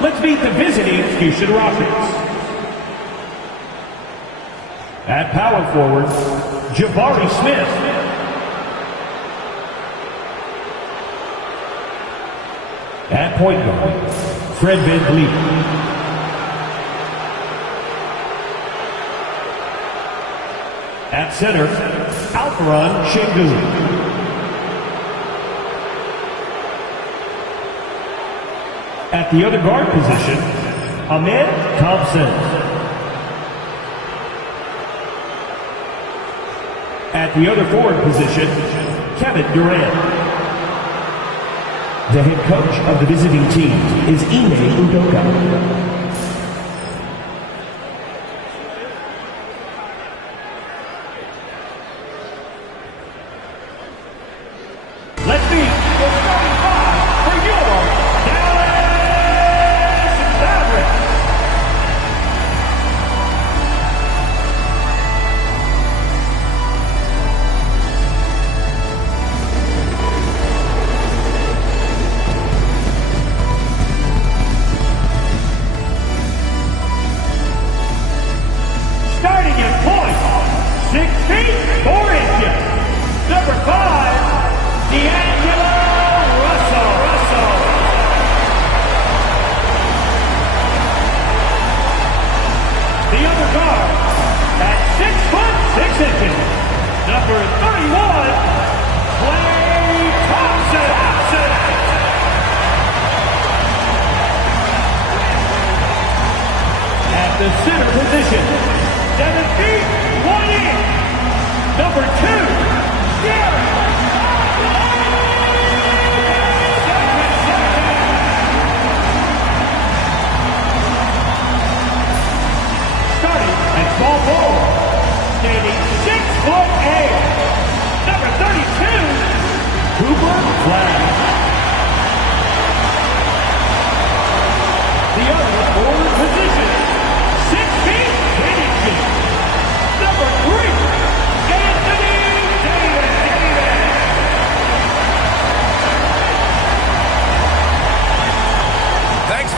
Let's meet the visiting Houston Rockets. At power forward, Jabari Smith. At point guard, Fred VanVleet. At center, Alperon Şengün. At the other guard position, Ahmed Thompson. At the other forward position, Kevin Durant. The head coach of the visiting team is Ime Udoka.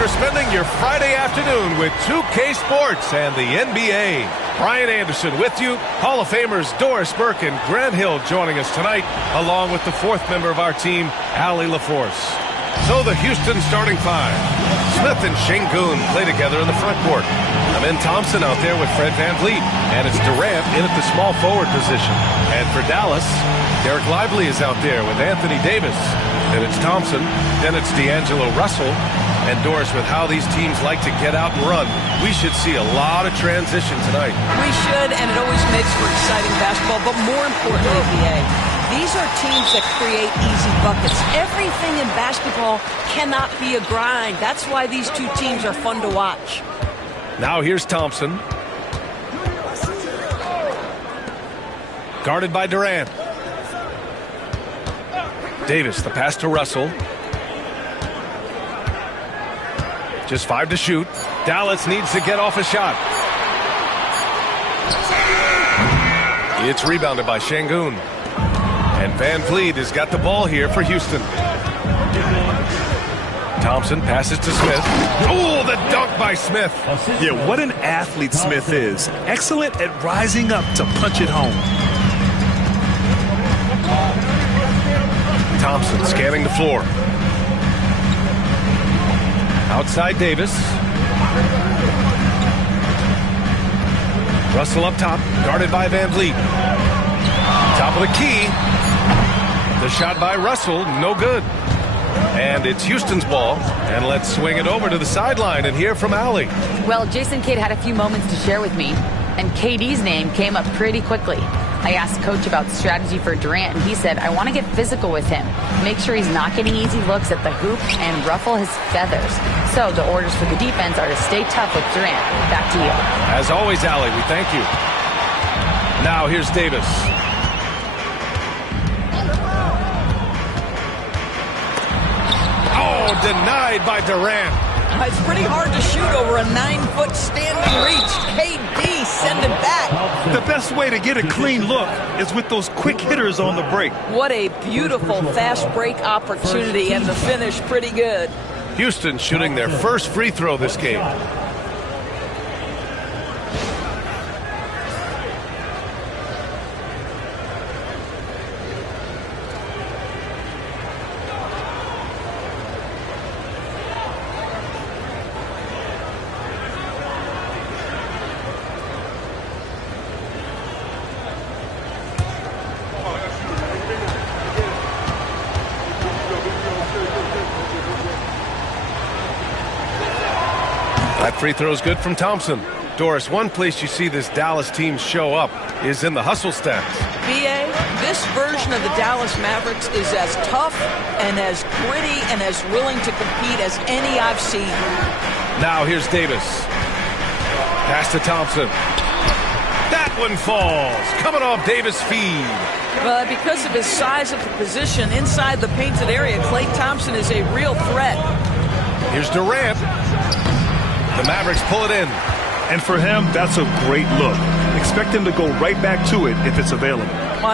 For spending your Friday afternoon with 2K Sports and the NBA. Brian Anderson with you. Hall of Famers Doris Burke and Grant Hill joining us tonight, along with the fourth member of our team, Allie LaForce. So the Houston starting five. Smith and Şengün play together in the front court. Amen Thompson out there with Fred VanVleet. And it's Durant in at the small forward position. And for Dallas, Derek Lively is out there with Anthony Davis. Then it's Thompson. Then it's D'Angelo Russell. And Doris, with how these teams like to get out and run, we should see a lot of transition tonight. We should, and it always makes for exciting basketball. But more importantly, BA, these are teams that create easy buckets. Everything in basketball cannot be a grind. That's why these two teams are fun to watch. Now here's Thompson. Guarded by Durant. Davis, the pass to Russell. Just 5 to shoot. Dallas needs to get off a shot. It's rebounded by Şengün. And VanVleet has got the ball here for Houston. Thompson passes to Smith. Oh, the dunk by Smith. Yeah, what an athlete Smith is. Excellent at rising up to punch it home. Thompson scanning the floor. Outside Davis. Russell up top, guarded by VanVleet. Top of the key. The shot by Russell, no good. And it's Houston's ball. And let's swing it over to the sideline and hear from Allie. Well, Jason Kidd had a few moments to share with me, and KD's name came up pretty quickly. I asked Coach about strategy for Durant, and he said, I want to get physical with him, make sure he's not getting easy looks at the hoop, and ruffle his feathers. So the orders for the defense are to stay tough with Durant. Back to you. As always, Allie, we thank you. Now here's Davis. Oh, denied by Durant. It's pretty hard to shoot over a 9-foot standing reach. KD send it back. The best way to get a clean look is with those quick hitters on the break. What a beautiful fast break opportunity, and the finish pretty good. Houston shooting their first free throw this game. That free throw is good from Thompson. Doris, one place you see this Dallas team show up is in the hustle stats. BA, this version of the Dallas Mavericks is as tough and as gritty and as willing to compete as any I've seen. Now here's Davis. Pass to Thompson. That one falls. Coming off Davis' feed. But because of his size of the position inside the painted area, Klay Thompson is a real threat. Here's Durant. The Mavericks pull it in. And for him, that's a great look. Expect him to go right back to it if it's available.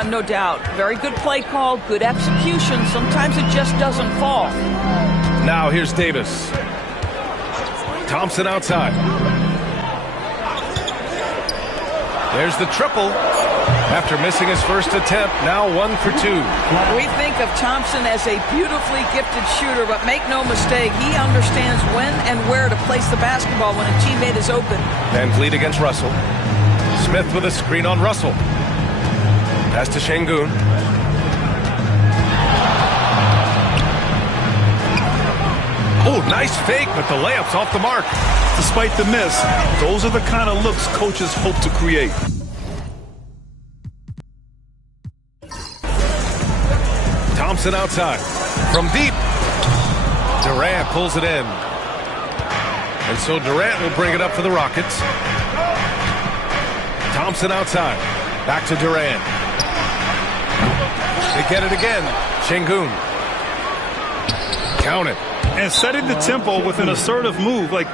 No doubt. Very good play call, good execution. Sometimes it just doesn't fall. Now here's Davis. Thompson outside. There's the triple. After missing his first attempt, now 1 for 2. We think of Thompson as a beautifully gifted shooter, but make no mistake, he understands when and where to place the basketball when a teammate is open. Van Vliet against Russell. Smith with a screen on Russell. Pass to Şengün. Oh, nice fake, but the layup's off the mark. Despite the miss, those are the kind of looks coaches hope to create. Thompson outside. From deep. Durant pulls it in. And so Durant will bring it up for the Rockets. Thompson outside. Back to Durant. They get it again. Şengün. Count it. And setting the tempo with an assertive move. Like,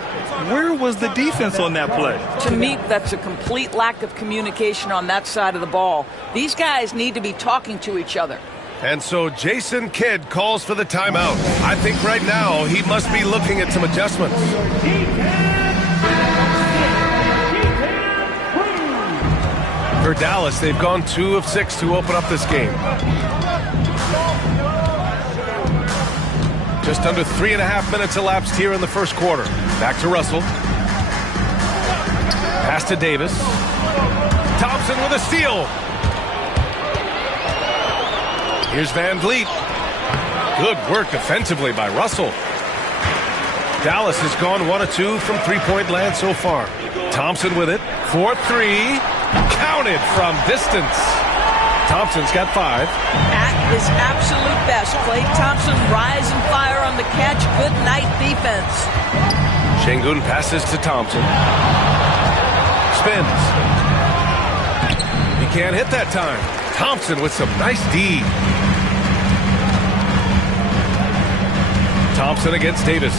where was the defense on that play? To me, that's a complete lack of communication on that side of the ball. These guys need to be talking to each other. And so Jason Kidd calls for the timeout. I think right now he must be looking at some adjustments. For Dallas, they've gone 2 of 6 to open up this game. Just under 3.5 minutes elapsed here in the first quarter. Back to Russell. Pass to Davis. Thompson with a steal. Here's Van Vliet. Good work defensively by Russell. Dallas has gone 1 of 2 from three-point land so far. Thompson with it. 4-3. Counted from distance. Thompson's got 5. At his absolute best, Klay Thompson rise and fire on the catch. Good night defense. Şengün passes to Thompson. Spins. He can't hit that time. Thompson with some nice D. Thompson against Davis.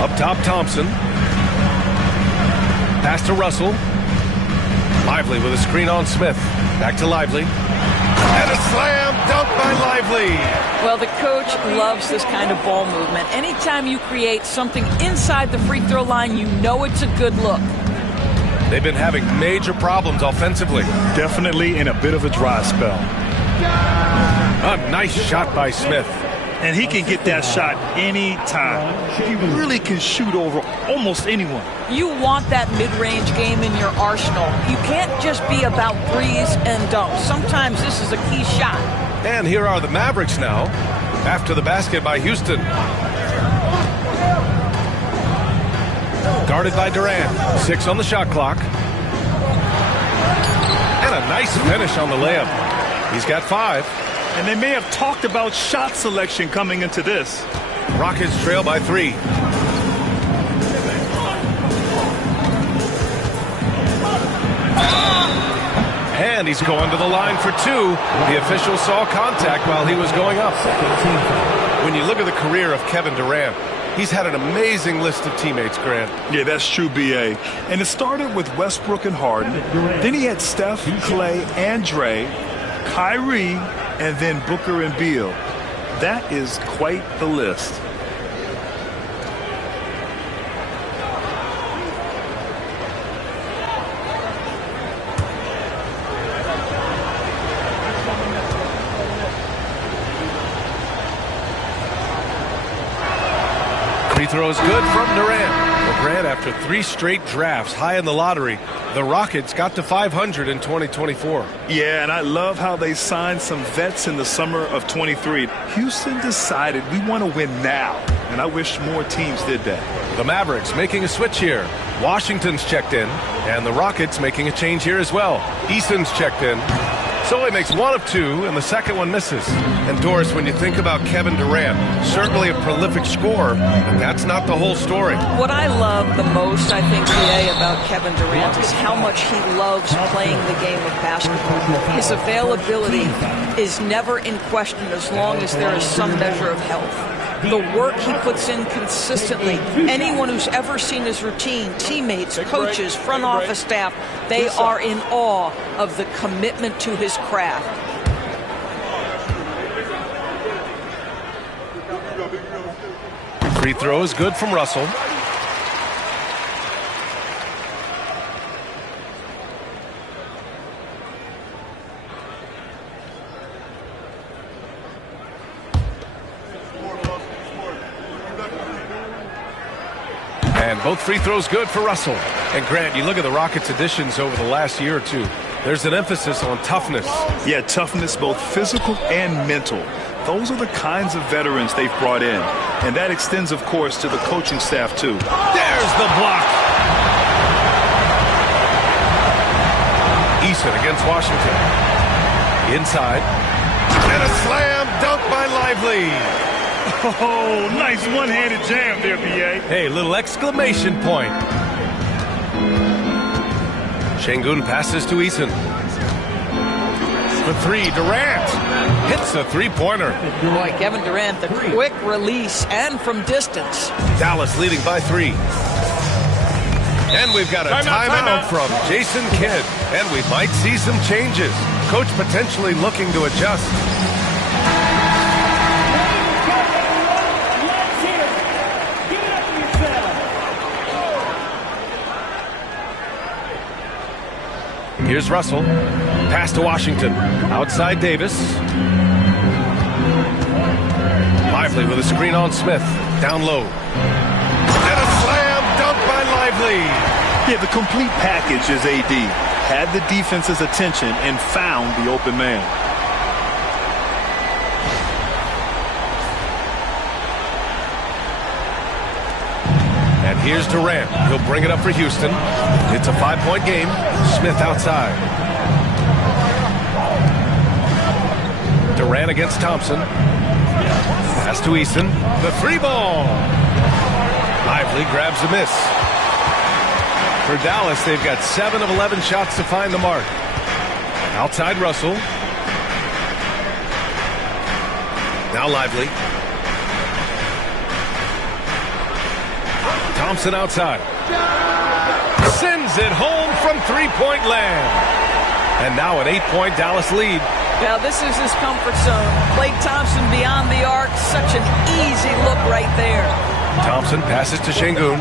Up top, Thompson. Pass to Russell. Lively with a screen on Smith. Back to Lively. And a slam dunk by Lively. Well, the coach loves this kind of ball movement. Anytime you create something inside the free throw line, you know it's a good look. They've been having major problems offensively. Definitely in a bit of a dry spell. A nice shot by Smith. And he can get that shot anytime. He really can shoot over almost anyone. You want that mid-range game in your arsenal. You can't just be about threes and dunks. Sometimes this is a key shot. And here are the Mavericks now, after the basket by Houston. Guarded by Durant. 6 on the shot clock. And a nice finish on the layup. He's got 5. And they may have talked about shot selection coming into this. Rockets trail by 3. And he's going to the line for 2. The official saw contact while he was going up. When you look at the career of Kevin Durant, he's had an amazing list of teammates, Grant. Yeah, that's true, B.A. And it started with Westbrook and Harden. Then he had Steph, Klay, and Dre, Kyrie, and then Booker and Beal. That is quite the list. Free throw is good from Durant. Well, Grant, after 3 straight drafts high in the lottery, the Rockets got to 500 in 2024. Yeah, and I love how they signed some vets in the summer of 23. Houston decided we want to win now, and I wish more teams did that. The Mavericks making a switch here. Washington's checked in, and the Rockets making a change here as well. Eason's checked in. So he makes 1 of 2, and the second one misses. And Doris, when you think about Kevin Durant, certainly a prolific scorer, but that's not the whole story. What I love the most, I think, today about Kevin Durant is how much he loves playing the game of basketball. His availability is never in question as long as there is some measure of health. The work he puts in consistently. Anyone who's ever seen his routine, teammates, coaches, front office staff, they are in awe of the commitment to his craft. Free throw is good from Russell. And both free throws good for Russell. And Grant, you look at the Rockets' additions over the last year or two. There's an emphasis on toughness. Yeah, toughness, both physical and mental. Those are the kinds of veterans they've brought in. And that extends, of course, to the coaching staff, too. There's the block. Eason against Washington. Inside. And a slam dunk by Lively. Oh, nice one-handed jam there, B.A. Hey, little exclamation point. Şengün passes to Eason. For 3, Durant hits a 3-pointer. Boy, Kevin Durant, the quick release and from distance. Dallas leading by 3. And we've got a timeout from Jason Kidd. And we might see some changes. Coach potentially looking to adjust. Here's Russell. Pass to Washington. Outside Davis. Lively with a screen on Smith. Down low. And a slam dunk by Lively. Yeah, the complete package is AD. Had the defense's attention and found the open man. And here's Durant. He'll bring it up for Houston. It's a 5-point game. Smith outside. Durant against Thompson. Pass to Eason. The 3-ball. Lively grabs a miss. For Dallas, they've got 7 of 11 shots to find the mark. Outside Russell. Now Lively. Thompson outside. Sends it home from 3-point land. And now an 8-point Dallas lead. Now this is his comfort zone. Klay Thompson beyond the arc. Such an easy look right there. Thompson passes to Şengün.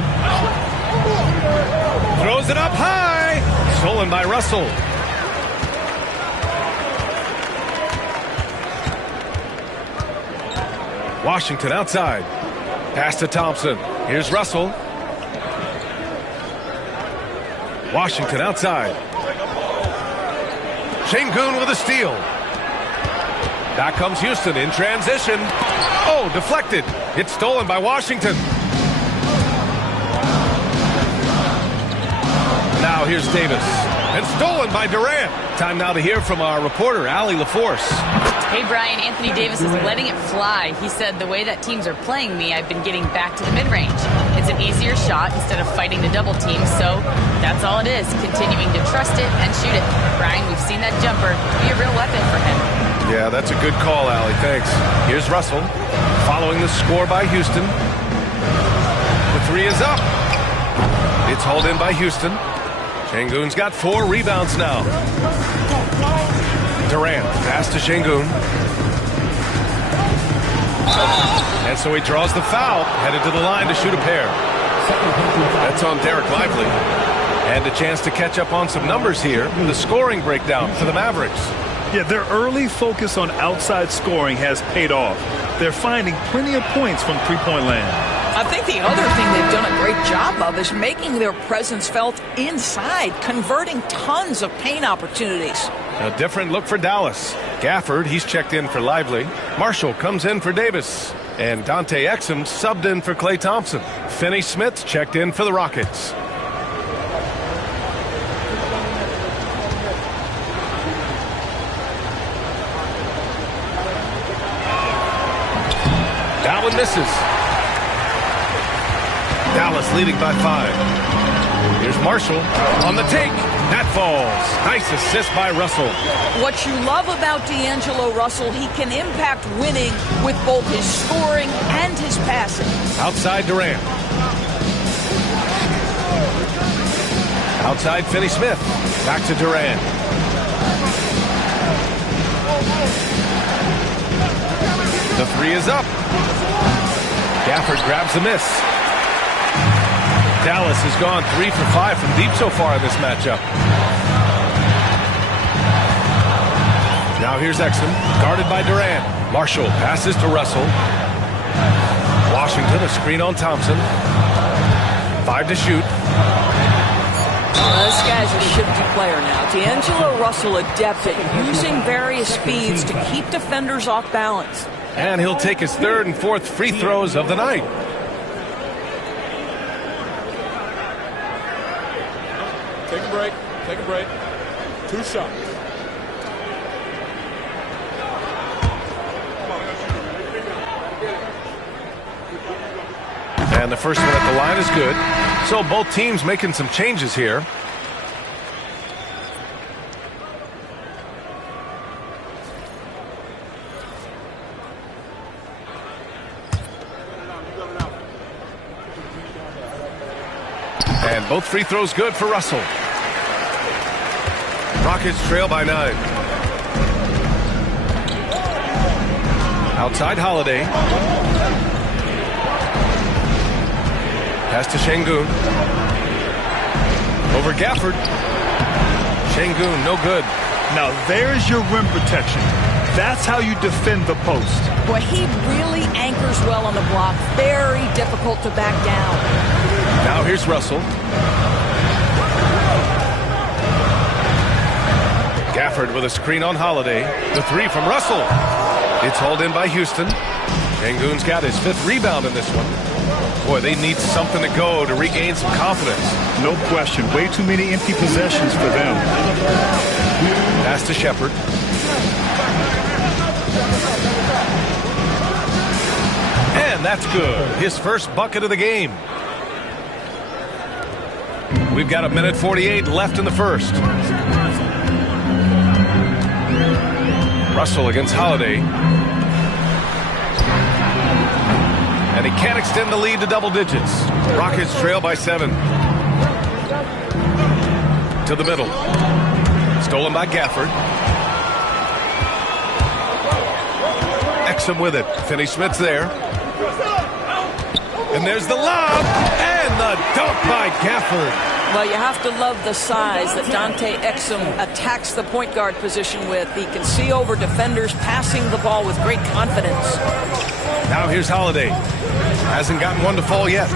Throws it up high. Stolen by Russell. Washington outside. Pass to Thompson. Here's Russell. Washington outside. Şengün with a steal. Back comes Houston in transition. Oh, deflected. It's stolen by Washington. Now here's Davis. And stolen by Durant. Time now to hear from our reporter, Allie LaForce. Hey, Brian, Anthony Davis is letting it fly. He said, the way that teams are playing me, I've been getting back to the mid-range. It's an easier shot instead of fighting the double team, so that's all it is, continuing to trust it and shoot it. Brian, we've seen that jumper be a real weapon for him. Yeah, that's a good call, Allie. Thanks. Here's Russell, following the score by Houston. The 3 is up. It's hauled in by Houston. Şengün's got 4 rebounds now. Durant, pass to Şengün. And so he draws the foul, headed to the line to shoot a pair. That's on Derek Lively. And a chance to catch up on some numbers here. The scoring breakdown for the Mavericks. Yeah, their early focus on outside scoring has paid off. They're finding plenty of points from 3-point land. I think the other thing they've done a great job of is making their presence felt inside, converting tons of paint opportunities. A different look for Dallas. Gafford, he's checked in for Lively. Marshall comes in for Davis. And Dante Exum subbed in for Klay Thompson. Finney-Smith checked in for the Rockets. That one misses. Dallas leading by 5. Here's Marshall on the take. That falls. Nice assist by Russell. What you love about D'Angelo Russell, he can impact winning with both his scoring and his passing. Outside Durant. Outside Finney-Smith. Back to Durant. The 3 is up. Gafford grabs the miss. Dallas has gone 3 for 5 from deep so far in this matchup. Now here's Exum, guarded by Durant. Marshall passes to Russell. Washington, a screen on Thompson. 5 to shoot. This guy's a shifty player now. D'Angelo Russell adept at using various speeds to keep defenders off balance. And he'll take his 3rd and 4th free throws of the night. Take a break. Take a break. 2 shots. And the first one at the line is good. So both teams making some changes here. And both free throws good for Russell. Rockets trail by 9. Outside Holiday. Pass to Şengün. Over Gafford. Şengün, no good. Now there's your rim protection. That's how you defend the post. Boy, he really anchors well on the block. Very difficult to back down. Now here's Russell. Gafford with a screen on Holiday. The 3 from Russell. It's hauled in by Houston. Şengün's got his 5th rebound in this one. Boy, they need something to go to regain some confidence. No question. Way too many empty possessions for them. Pass to Shepherd. And that's good. His first bucket of the game. We've got 1:48 left in the first. Russell against Holiday. And he can't extend the lead to double digits. Rockets trail by 7. To the middle. Stolen by Gafford. Exum with it. Finney-Smith's there. And there's the lob. And the dunk by Gafford. Well, you have to love the size that Dante Exum attacks the point guard position with. He can see over defenders, passing the ball with great confidence. Now here's Holiday. Hasn't gotten one to fall yet.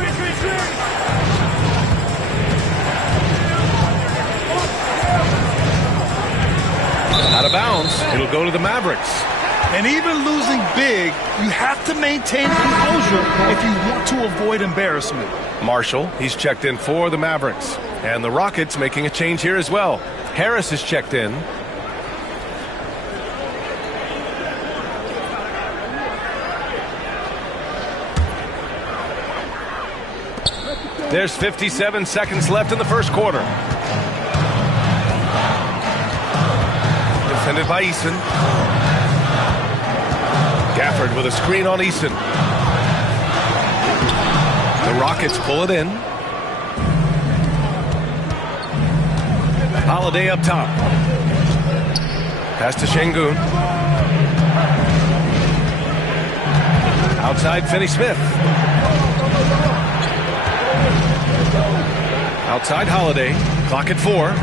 Out of bounds. It'll go to the Mavericks. And even losing big, you have to maintain composure if you want to avoid embarrassment. Marshall, he's checked in for the Mavericks. And the Rockets making a change here as well. Harris is checked in. There's 57 seconds left in the first quarter. Defended by Eason. Gafford with a screen on Eason. The Rockets pull it in. Holiday up top. Pass to Şengün. Outside Finney-Smith. Outside Holiday. Clock at 4.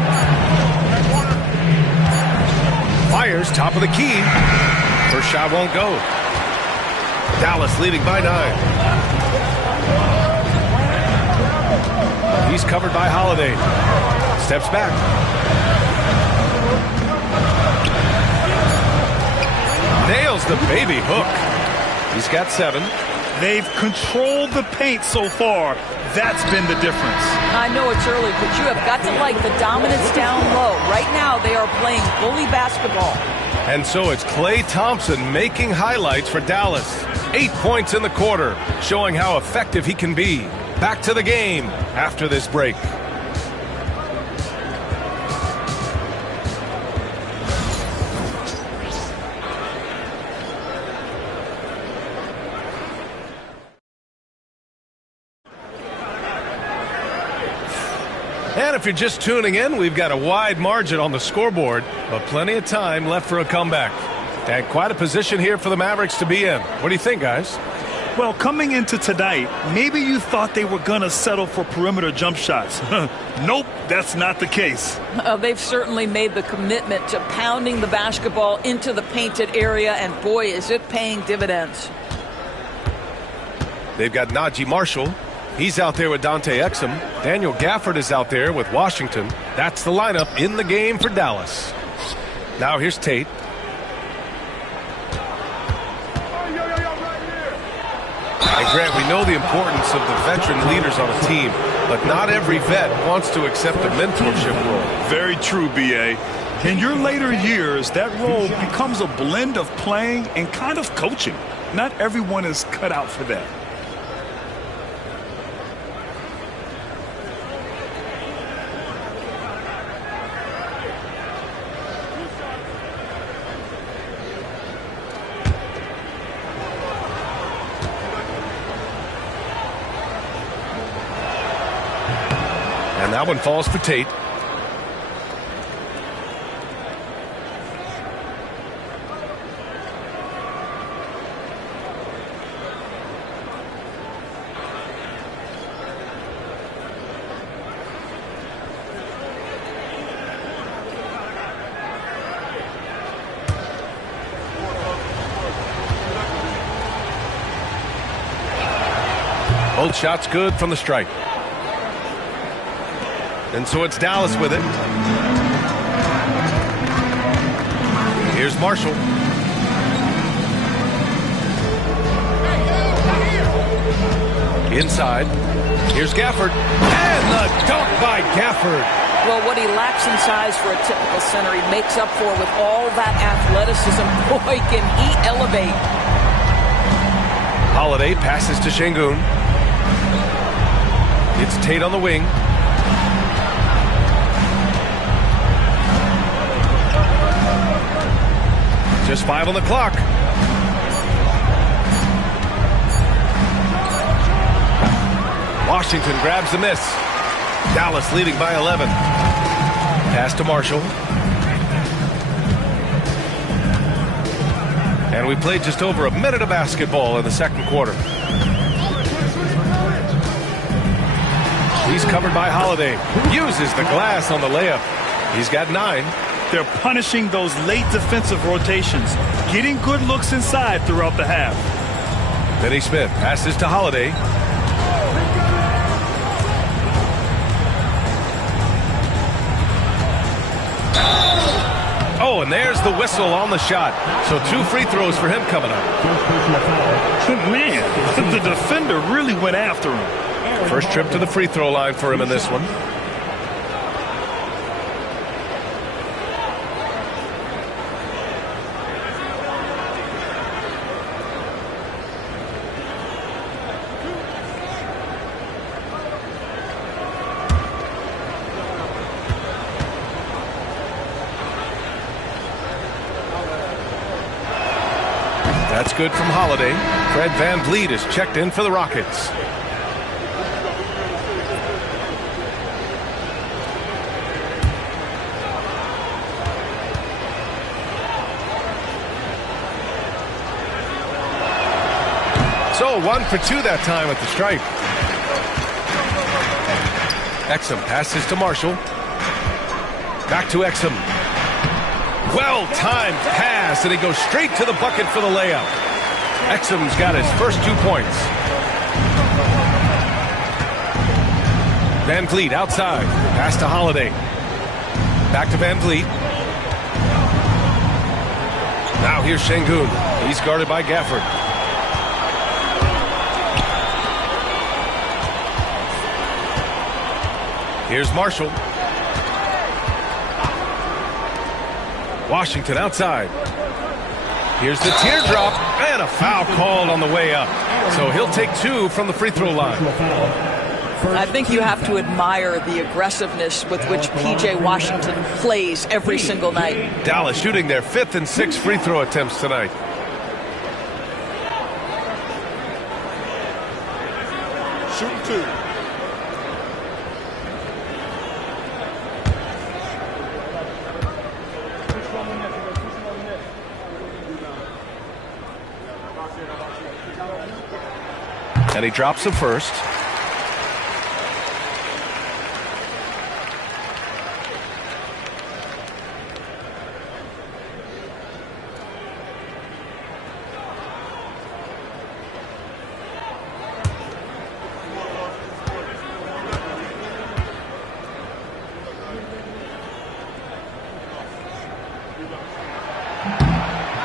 Fires top of the key. First shot won't go. Dallas leading by 9. covered by Holiday. Steps back. Nails the baby hook. He's got 7. They've controlled the paint so far. That's been the difference. I know it's early, but you have got to like the dominance down low. Right now, they are playing bully basketball. And so it's Klay Thompson making highlights for Dallas. 8 points in the quarter, showing how effective he can be. Back to the game after this break. And if you're just tuning in, we've got a wide margin on the scoreboard, but plenty of time left for a comeback. And quite a position here for the Mavericks to be in. What do you think, guys? Well, coming into tonight, maybe you thought they were going to settle for perimeter jump shots. Nope, that's not the case. They've certainly made the commitment to pounding the basketball into the painted area, and boy, is it paying dividends. They've got Najee Marshall. He's out there with Dante Exum. Daniel Gafford is out there with Washington. That's the lineup in the game for Dallas. Now here's Tate. And Grant, we know the importance of the veteran leaders on a team, but not every vet wants to accept a mentorship role. Very true, B.A. In your later years, that role becomes a blend of playing and kind of coaching. Not everyone is cut out for that. And that one falls for Tate. Both shots good from the stripe. And so it's Dallas with it. Here's Marshall. Inside. Here's Gafford. And the dunk by Gafford. Well, what he lacks in size for a typical center, he makes up for with all that athleticism. Boy, can he elevate. Holiday passes to Şengün. It's Tate on the wing. Just 5 on the clock. Washington grabs the miss. Dallas leading by 11. Pass to Marshall. And we played just over a minute of basketball in the second quarter. He's covered by Holiday. Uses the glass on the layup. He's got 9. They're punishing those late defensive rotations, getting good looks inside throughout the half. Finney Smith passes to Holiday. Oh, and there's the whistle on the shot. So 2 free throws for him coming up. Man, the defender really went after him. First trip to the free throw line for him in this one. That's good from Holiday. Fred VanVleet is checked in for the Rockets. So 1 for 2 that time at the stripe. Exum passes to Marshall. Back to Exum. Well-timed pass, and he goes straight to the bucket for the layup. Exum's got his first 2 points. Van Vliet outside. Pass to Holiday. Back to Van Vliet. Now here's Şengün. He's guarded by Gafford. Here's Marshall. Washington outside. Here's the teardrop, and a foul called on the way up. So he'll take 2 from the free throw line. I think you have to admire the aggressiveness with which P.J. Washington plays every single night. Dallas shooting their 5th and 6th free throw attempts tonight. Shooting 2. And he drops the first.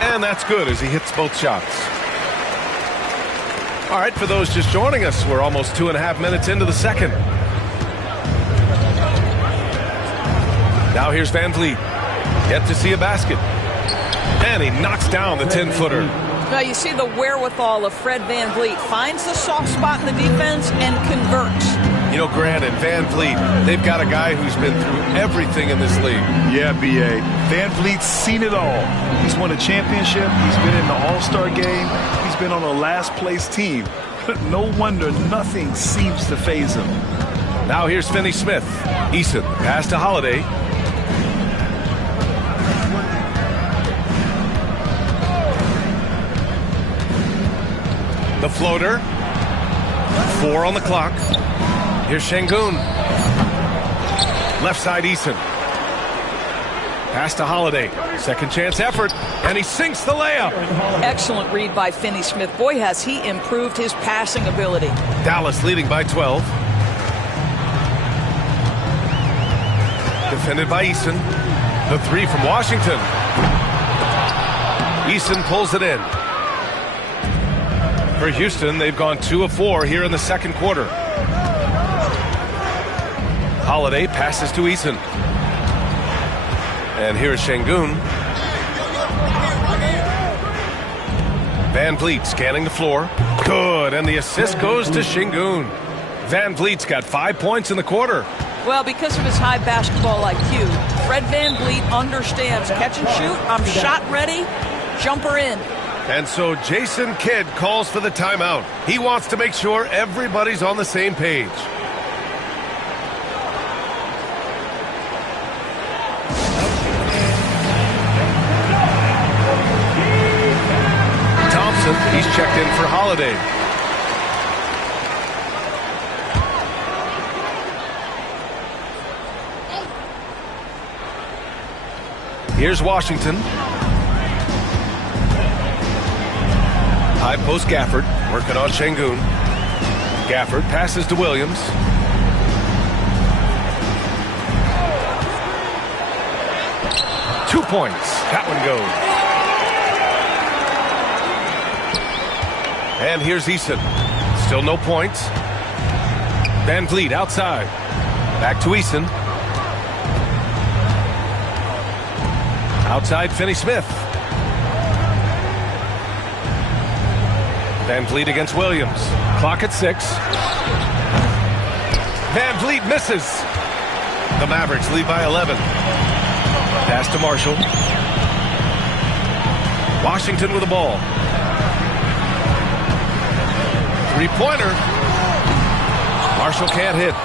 And that's good as he hits both shots. All right, for those just joining us, we're almost 2.5 minutes into the second. Now here's Van Vliet. Yet to see a basket. And he knocks down the 10-footer. Now you see the wherewithal of Fred Van Vliet. Finds the soft spot in the defense and converts. You know, Grant and Van Vliet, they've got a guy who's been through everything in this league. Yeah, B.A. Van Vliet's seen it all. He's won a championship. He's been in the All-Star game. He's been on a last-place team. No wonder nothing seems to faze him. Now here's Finney Smith. Eason, pass to Holiday. The floater. 4 on the clock. Here's Şengün. Left side Eason. Pass to Holiday. Second chance effort. And he sinks the layup. Excellent read by Finney Smith. Boy, has he improved his passing ability. Dallas leading by 12. Defended by Eason. The 3 from Washington. Eason pulls it in. For Houston, they've gone 2 of 4 here in the second quarter. Holiday passes to Eason. And here's Şengün. Van Vliet scanning the floor. Good, and the assist goes to Şengün. Van Vliet's got 5 points in the quarter. Well, because of his high basketball IQ, Fred Van Vliet understands catch and shoot. I'm shot ready. Jumper in. And so Jason Kidd calls for the timeout. He wants to make sure everybody's on the same page. Thompson, he's checked in for Holiday. Here's Washington. High post Gafford, working on Şengün. Gafford passes to Williams. Points. That one goes. And here's Eason. Still no points. Van Vliet outside. Back to Eason. Outside Finney Smith. Van Vliet against Williams. Clock at 6. Van Vliet misses. The Mavericks lead by 11. Pass to Marshall. Washington with the ball. Three-pointer. Marshall can't hit.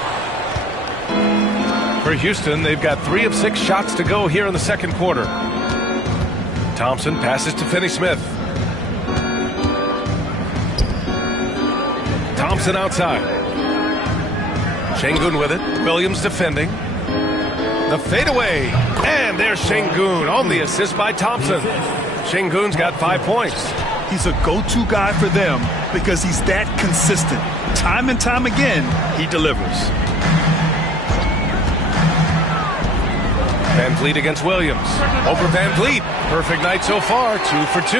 For Houston, they've got 3 of 6 shots to go here in the second quarter. Thompson passes to Finney Smith. Thompson outside. Şengün with it. Williams defending. The fadeaway. And there's Şengün on the assist by Thompson. Şengün's got 5 points. He's a go-to guy for them because he's that consistent. Time and time again, he delivers. Van Vliet against Williams. Over Van Vliet. Perfect night so far, 2 for 2.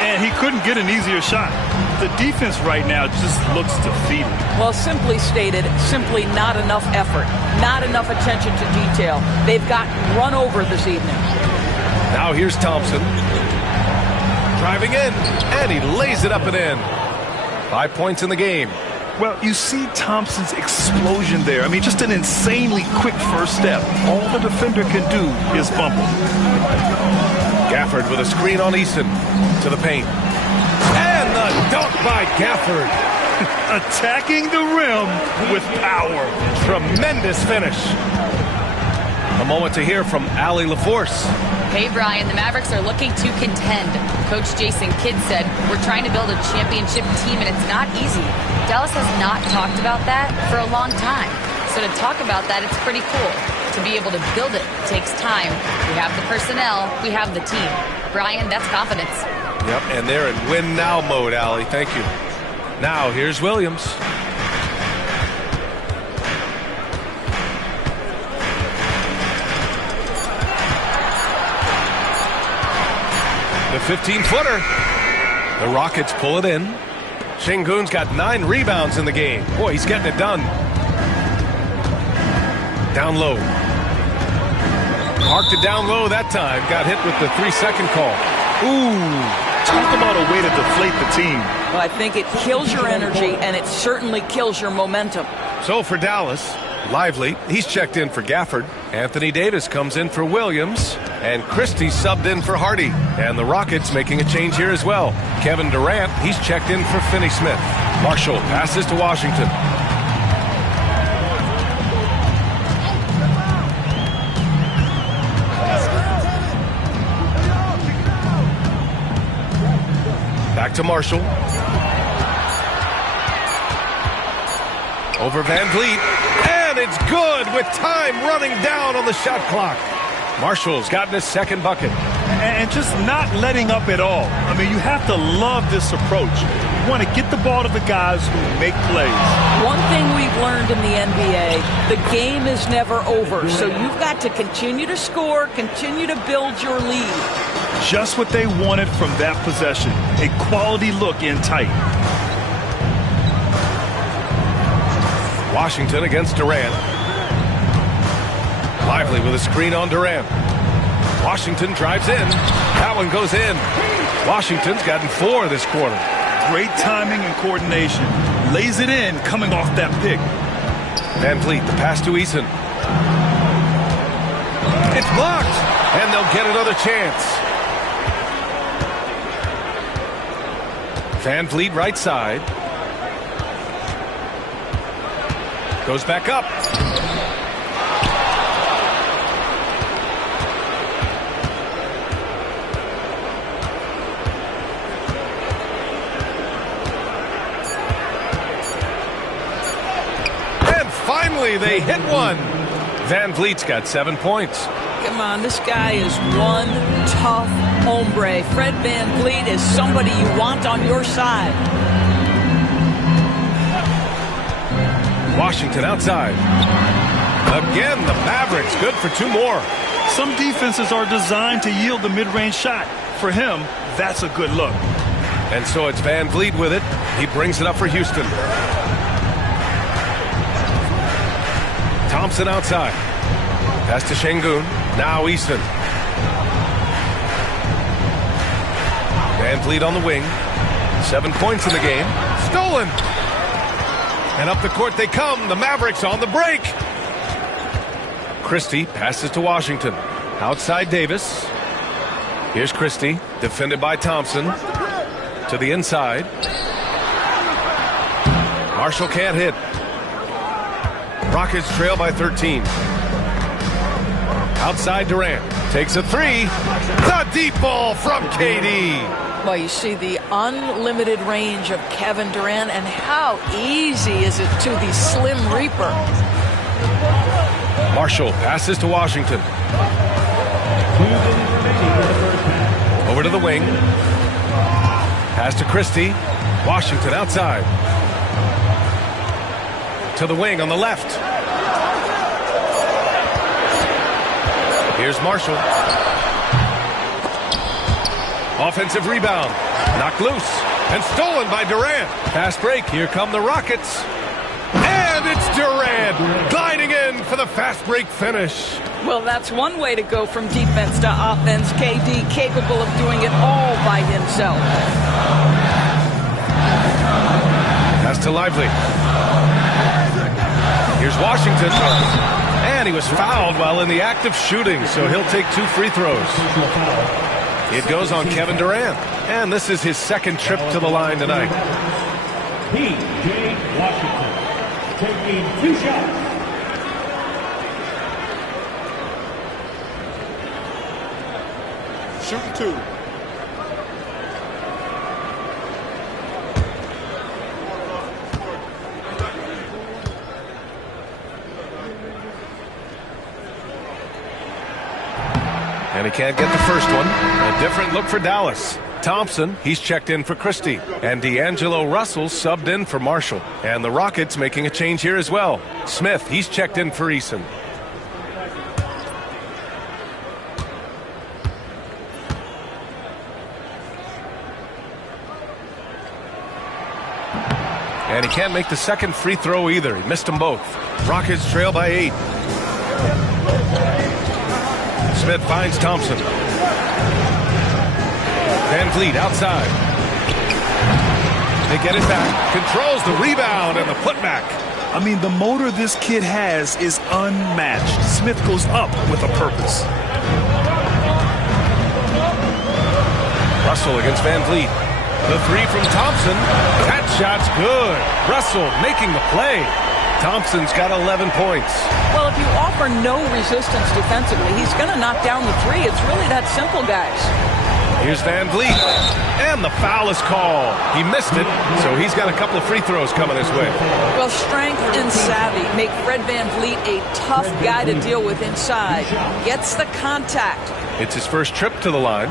And he couldn't get an easier shot. The defense right now just looks defeated. Well, simply stated, simply not enough effort, not enough attention to detail. They've gotten run over this evening. Now here's Thompson. Driving in, and he lays it up and in. 5 points in the game. Well, you see Thompson's explosion there. I mean, just an insanely quick first step. All the defender can do is bump him. Gafford with a screen on Easton to the paint. And the dunk by Gafford. Attacking the rim with power. Tremendous finish. A moment to hear from Allie LaForce. Hey, Brian, the Mavericks are looking to contend. Coach Jason Kidd said, we're trying to build a championship team, and it's not easy. Dallas has not talked about that for a long time. So to talk about that, it's pretty cool. To be able to build it takes time. We have the personnel. We have the team. Brian, that's confidence. Yep, and they're in win now mode, Allie. Thank you. Now, here's Williams. The 15-footer. The Rockets pull it in. Şengün's got 9 rebounds in the game. Boy, he's getting it done. Down low. Marked it down low that time. Got hit with the 3-second call. Ooh, talk about a way to deflate the team. Well, I think it kills your energy, and it certainly kills your momentum. So for Dallas, Lively, he's checked in for Gafford. Anthony Davis comes in for Williams. And Christie subbed in for Hardy. And the Rockets making a change here as well. Kevin Durant, he's checked in for Finney-Smith. Marshall passes to Washington. Back to Marshall. Over Van Vliet. And it's good with time running down on the shot clock. Marshall's gotten his second bucket. And just not letting up at all. I mean, you have to love this approach. You want to get the ball to the guys who make plays. One thing we've learned in the NBA, the game is never over. So you've got to continue to score, continue to build your lead. Just what they wanted from that possession. A quality look in tight. Washington against Durant. Lively with a screen on Durant. Washington drives in. That one goes in. Washington's gotten 4 this quarter. Great timing and coordination. Lays it in coming off that pick. Van Vliet, the pass to Eason. It's blocked, and they'll get another chance. Van Vliet right side. Goes back up. Finally, they hit one. Van Vliet's got 7 points. Come on, this guy is one tough hombre. Fred Van Vliet is somebody you want on your side. Washington outside. Again, the Mavericks good for 2 more. Some defenses are designed to yield the mid-range shot. For him, that's a good look. And so it's Van Vliet with it. He brings it up for Houston. Thompson outside. Pass to Şengün. Now Easton. Van Vliet on the wing. 7 points in the game. Stolen. And up the court they come. The Mavericks on the break. Christie passes to Washington. Outside Davis. Here's Christie. Defended by Thompson. To the inside. Marshall can't hit. Rockets trail by 13. Outside Durant. Takes a 3. The deep ball from KD. Well, you see the unlimited range of Kevin Durant, and how easy is it to the Slim Reaper. Marshall passes to Washington. Over to the wing. Pass to Christie. Washington outside. To the wing on the left. Here's Marshall. Offensive rebound. Knocked loose. And stolen by Durant. Fast break. Here come the Rockets. And it's Durant gliding in for the fast break finish. Well, that's one way to go from defense to offense. KD capable of doing it all by himself. Pass to Lively. Here's Washington. And he was fouled while in the act of shooting, so he'll take 2 free throws. It goes on Kevin Durant. And this is his second trip to the line tonight. P.J. Washington taking 2 shots. Shooting 2. And he can't get the first one. A different look for Dallas. Thompson, he's checked in for Christie. And D'Angelo Russell subbed in for Marshall. And the Rockets making a change here as well. Smith, he's checked in for Eason. And he can't make the second free throw either. He missed them both. Rockets trail by 8. Smith finds Thompson. Van Vliet outside. They get it back. Controls the rebound and the putback. I mean, the motor this kid has is unmatched. Smith goes up with a purpose. Russell against Van Vliet. The 3 from Thompson. That shot's good. Russell making the play. Thompson's got 11 points. Well, if you offer no resistance defensively, he's going to knock down the 3. It's really that simple, guys. Here's Van Vliet. And the foul is called. He missed it, so he's got a couple of free throws coming his way. Well, strength and savvy make Fred Van Vliet a tough guy to deal with inside. Gets the contact. It's his first trip to the line.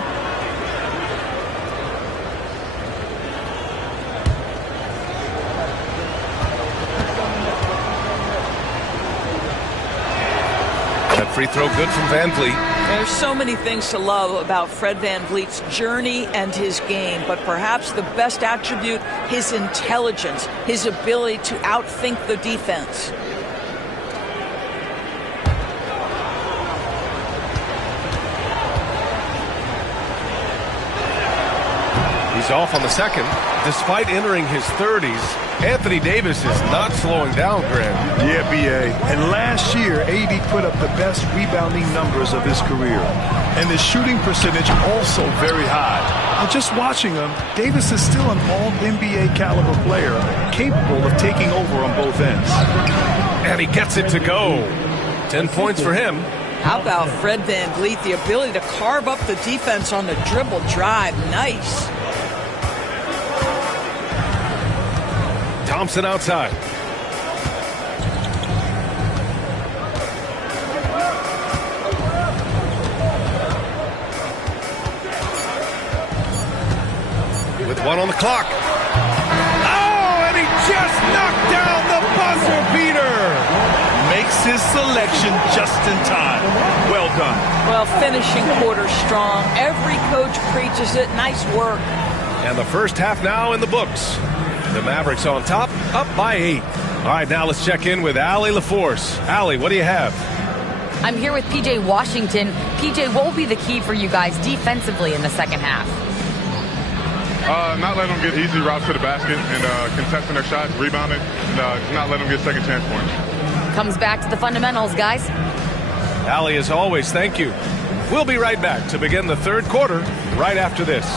Free throw good from Van Vliet. There's so many things to love about Fred Van Vliet's journey and his game, but perhaps the best attribute, his intelligence, his ability to outthink the defense. He's off on the second. Despite entering his 30s, Anthony Davis is not slowing down, Grant. Yeah, B.A. And last year, AD put up the best rebounding numbers of his career. And his shooting percentage also very high. Now, just watching him, Davis is still an all-NBA caliber player, capable of taking over on both ends. And he gets it to go. 10 points for him. How about Fred Van Vliet, the ability to carve up the defense on the dribble drive. Nice. Thompson outside. With 1 on the clock. Oh, and he just knocked down the buzzer beater. Makes his selection just in time. Well done. Well, finishing quarter strong. Every coach preaches it. Nice work. And the first half now in the books. The Mavericks on top, up by 8. All right, now let's check in with Allie LaForce. Allie, what do you have? I'm here with P.J. Washington. P.J., what will be the key for you guys defensively in the second half? Not letting them get easy routes to the basket and contesting their shots, rebounding, and not letting them get second chance points. Comes back to the fundamentals, guys. Allie, as always, thank you. We'll be right back to begin the third quarter right after this.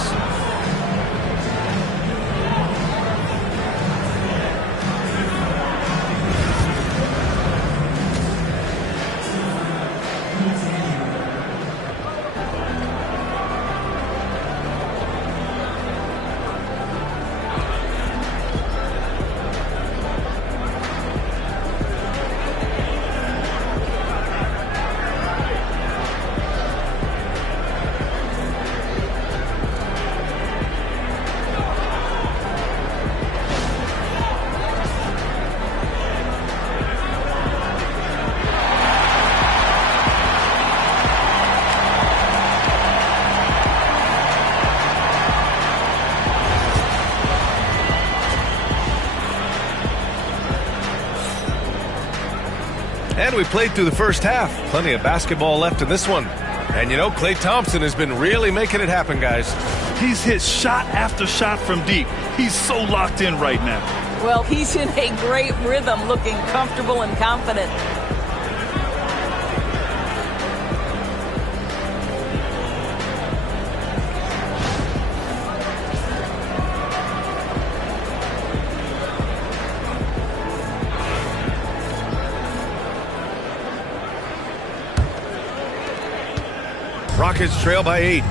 And we played through the first half. Plenty of basketball left in this one. And you know, Klay Thompson has been really making it happen, guys. He's hit shot after shot from deep. He's so locked in right now. Well, he's in a great rhythm, looking comfortable and confident. Rockets trail by 8.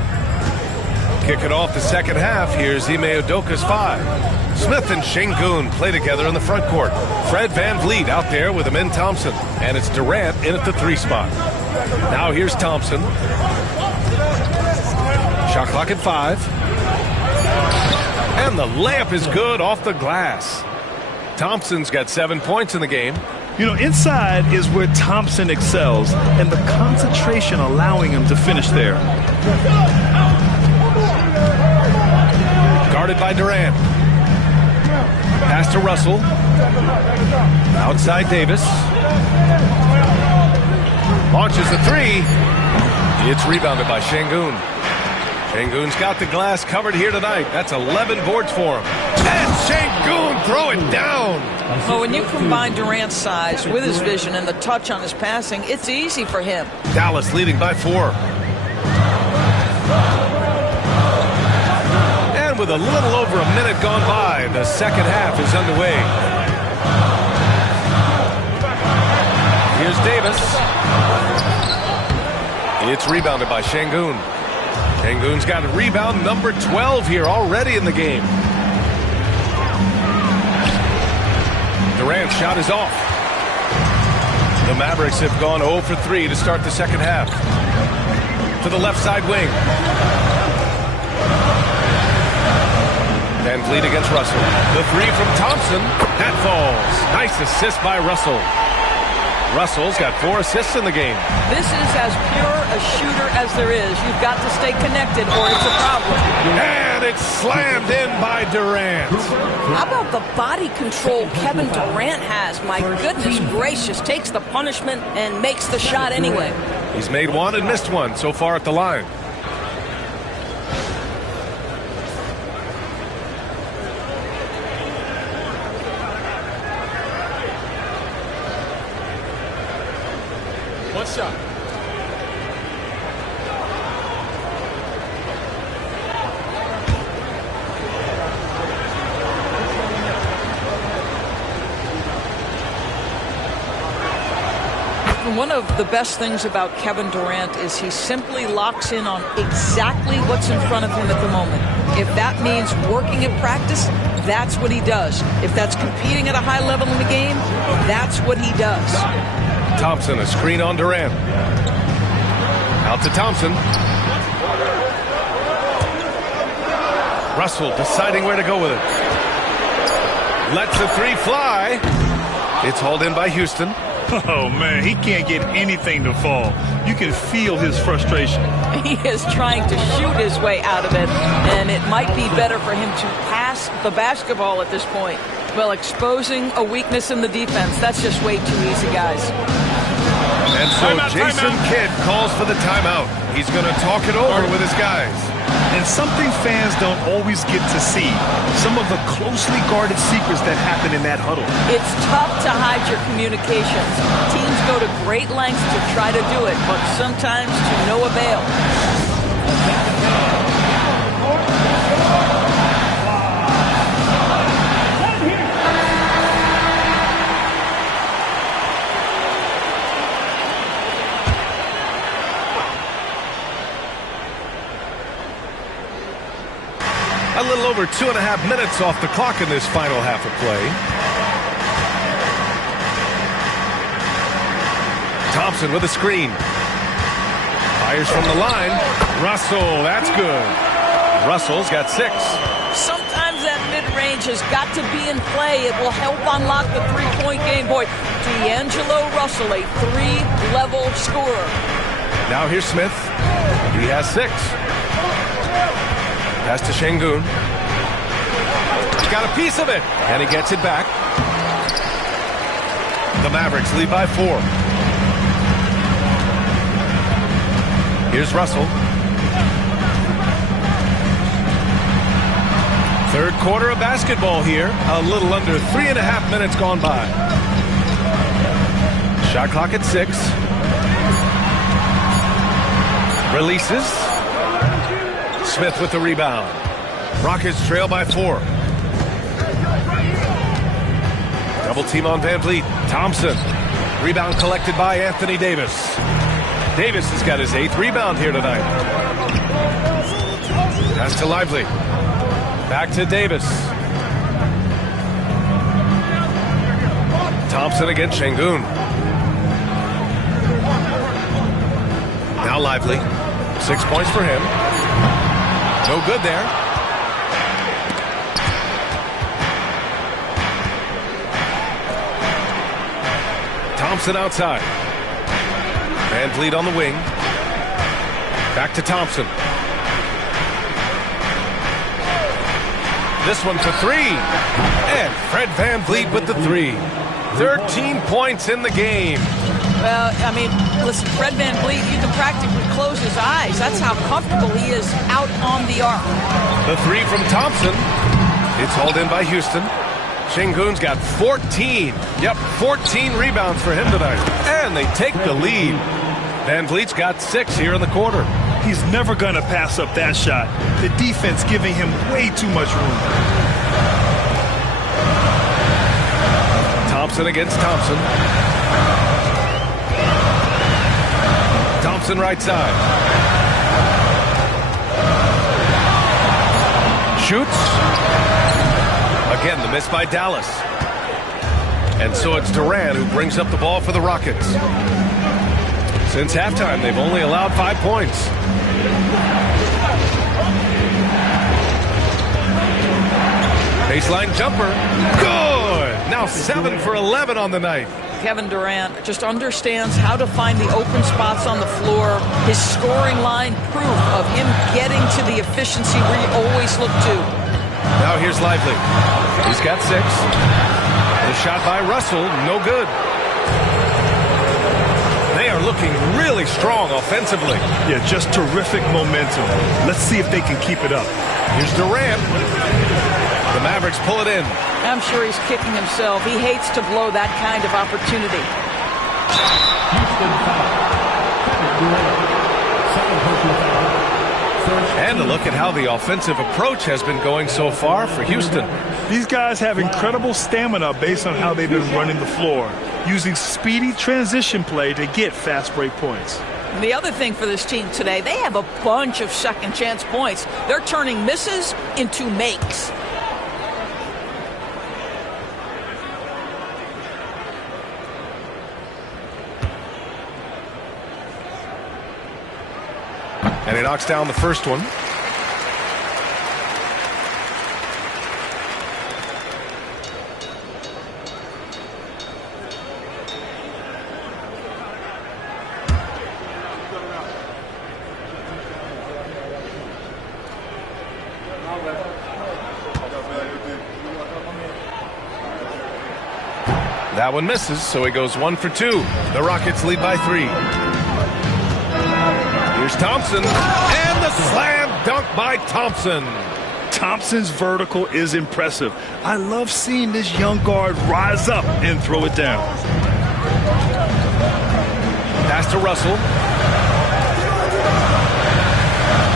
Kicking off the second half, here's Ime Udoka's 5. Smith and Şengün play together in the front court. Fred VanVleet out there with Amin Thompson. And it's Durant in at the 3 spot. Now here's Thompson. Shot clock at 5. And the layup is good off the glass. Thompson's got 7 points in the game. You know, inside is where Thompson excels, and the concentration allowing him to finish there. Guarded by Durant. Pass to Russell. Outside Davis. Launches the 3. It's rebounded by Şengün. Şengün's got the glass covered here tonight. That's 11 boards for him. And Şengün throw it down. Well, when you combine Durant's size with his vision and the touch on his passing, it's easy for him. Dallas leading by 4. And with a little over a minute gone by, the second half is underway. Here's Davis. It's rebounded by Şengün. Şengün's got a rebound number 12 here already in the game. Durant's shot is off. The Mavericks have gone 0 for 3 to start the second half. To the left side wing. VanVleet against Russell. The 3 from Thompson. That falls. Nice assist by Russell. Russell's got 4 assists in the game. This is as pure a shooter as there is. You've got to stay connected or it's a problem. And it's slammed in by Durant. How about the body control Kevin Durant has? My goodness gracious. Takes the punishment and makes the shot anyway. He's made 1 and missed 1 so far at the line. One shot. One of the best things about Kevin Durant is he simply locks in on exactly what's in front of him at the moment. If that means working at practice, that's what he does. If that's competing at a high level in the game, that's what he does. Thompson, a screen on Durant. Out to Thompson. Russell deciding where to go with it. Lets the 3 fly. It's hauled in by Houston. Oh, man, he can't get anything to fall. You can feel his frustration. He is trying to shoot his way out of it, and it might be better for him to pass the basketball at this point. Well, exposing a weakness in the defense, that's just way too easy, guys. And so Jason Kidd calls for the timeout. He's going to talk it over with his guys. And something fans don't always get to see, some of the closely guarded secrets that happen in that huddle. It's tough to hide your communications. Teams go to great lengths to try to do it, but sometimes to no avail. A little over 2.5 minutes off the clock in this final half of play. Thompson with a screen. Fires from the line. Russell, that's good. Russell's got 6. Sometimes that mid-range has got to be in play. It will help unlock the three-point game. Boy, D'Angelo Russell, a 3-level scorer. Now here's Smith. He has 6. Pass to Şengün. Got a piece of it, and he gets it back. The Mavericks lead by 4. Here's Russell. Third quarter of basketball here. A little under 3.5 minutes gone by. Shot clock at 6. Releases. Smith with the rebound. Rockets trail by 4. Double team on Van Vliet. Thompson. Rebound collected by Anthony Davis. Davis has got his 8th rebound here tonight. Pass to Lively. Back to Davis. Thompson against Şengün. Now Lively. 6 points for him. No good there. Thompson outside. Van Vliet on the wing. Back to Thompson. This one for 3. And Fred Van Vliet with the 3. 13 points in the game. Well, I mean, listen, Fred Van Vliet, you can practically close his eyes. That's how comfortable he is out on the arc. The 3 from Thompson. It's hauled in by Houston. Şengün's got 14. Yep, 14 rebounds for him tonight. And they take the lead. Van Vliet's got 6 here in the quarter. He's never going to pass up that shot. The defense giving him way too much room. Thompson against Thompson. Thompson right side. Shoots. Again, the miss by Dallas. And so it's Durant who brings up the ball for the Rockets. Since halftime, they've only allowed 5 points. Baseline jumper. Good! Now 7 for 11 on the night. Kevin Durant just understands how to find the open spots on the floor. His scoring line proof of him getting to the efficiency we always look to. Now here's Lively. He's got 6. The shot by Russell, no good. They are looking really strong offensively. Yeah, just terrific momentum. Let's see if they can keep it up. Here's Durant. The Mavericks pull it in. I'm sure he's kicking himself. He hates to blow that kind of opportunity. And a look at how the offensive approach has been going so far for Houston. These guys have incredible stamina based on how they've been running the floor, using speedy transition play to get fast break points. And the other thing for this team today, they have a bunch of second chance points. They're turning misses into makes. And he knocks down the first one. That one misses, so he goes 1 for 2. The Rockets lead by 3. Here's Thompson, and the slam dunk by Thompson. Thompson's vertical is impressive. I love seeing this young guard rise up and throw it down. Pass to Russell.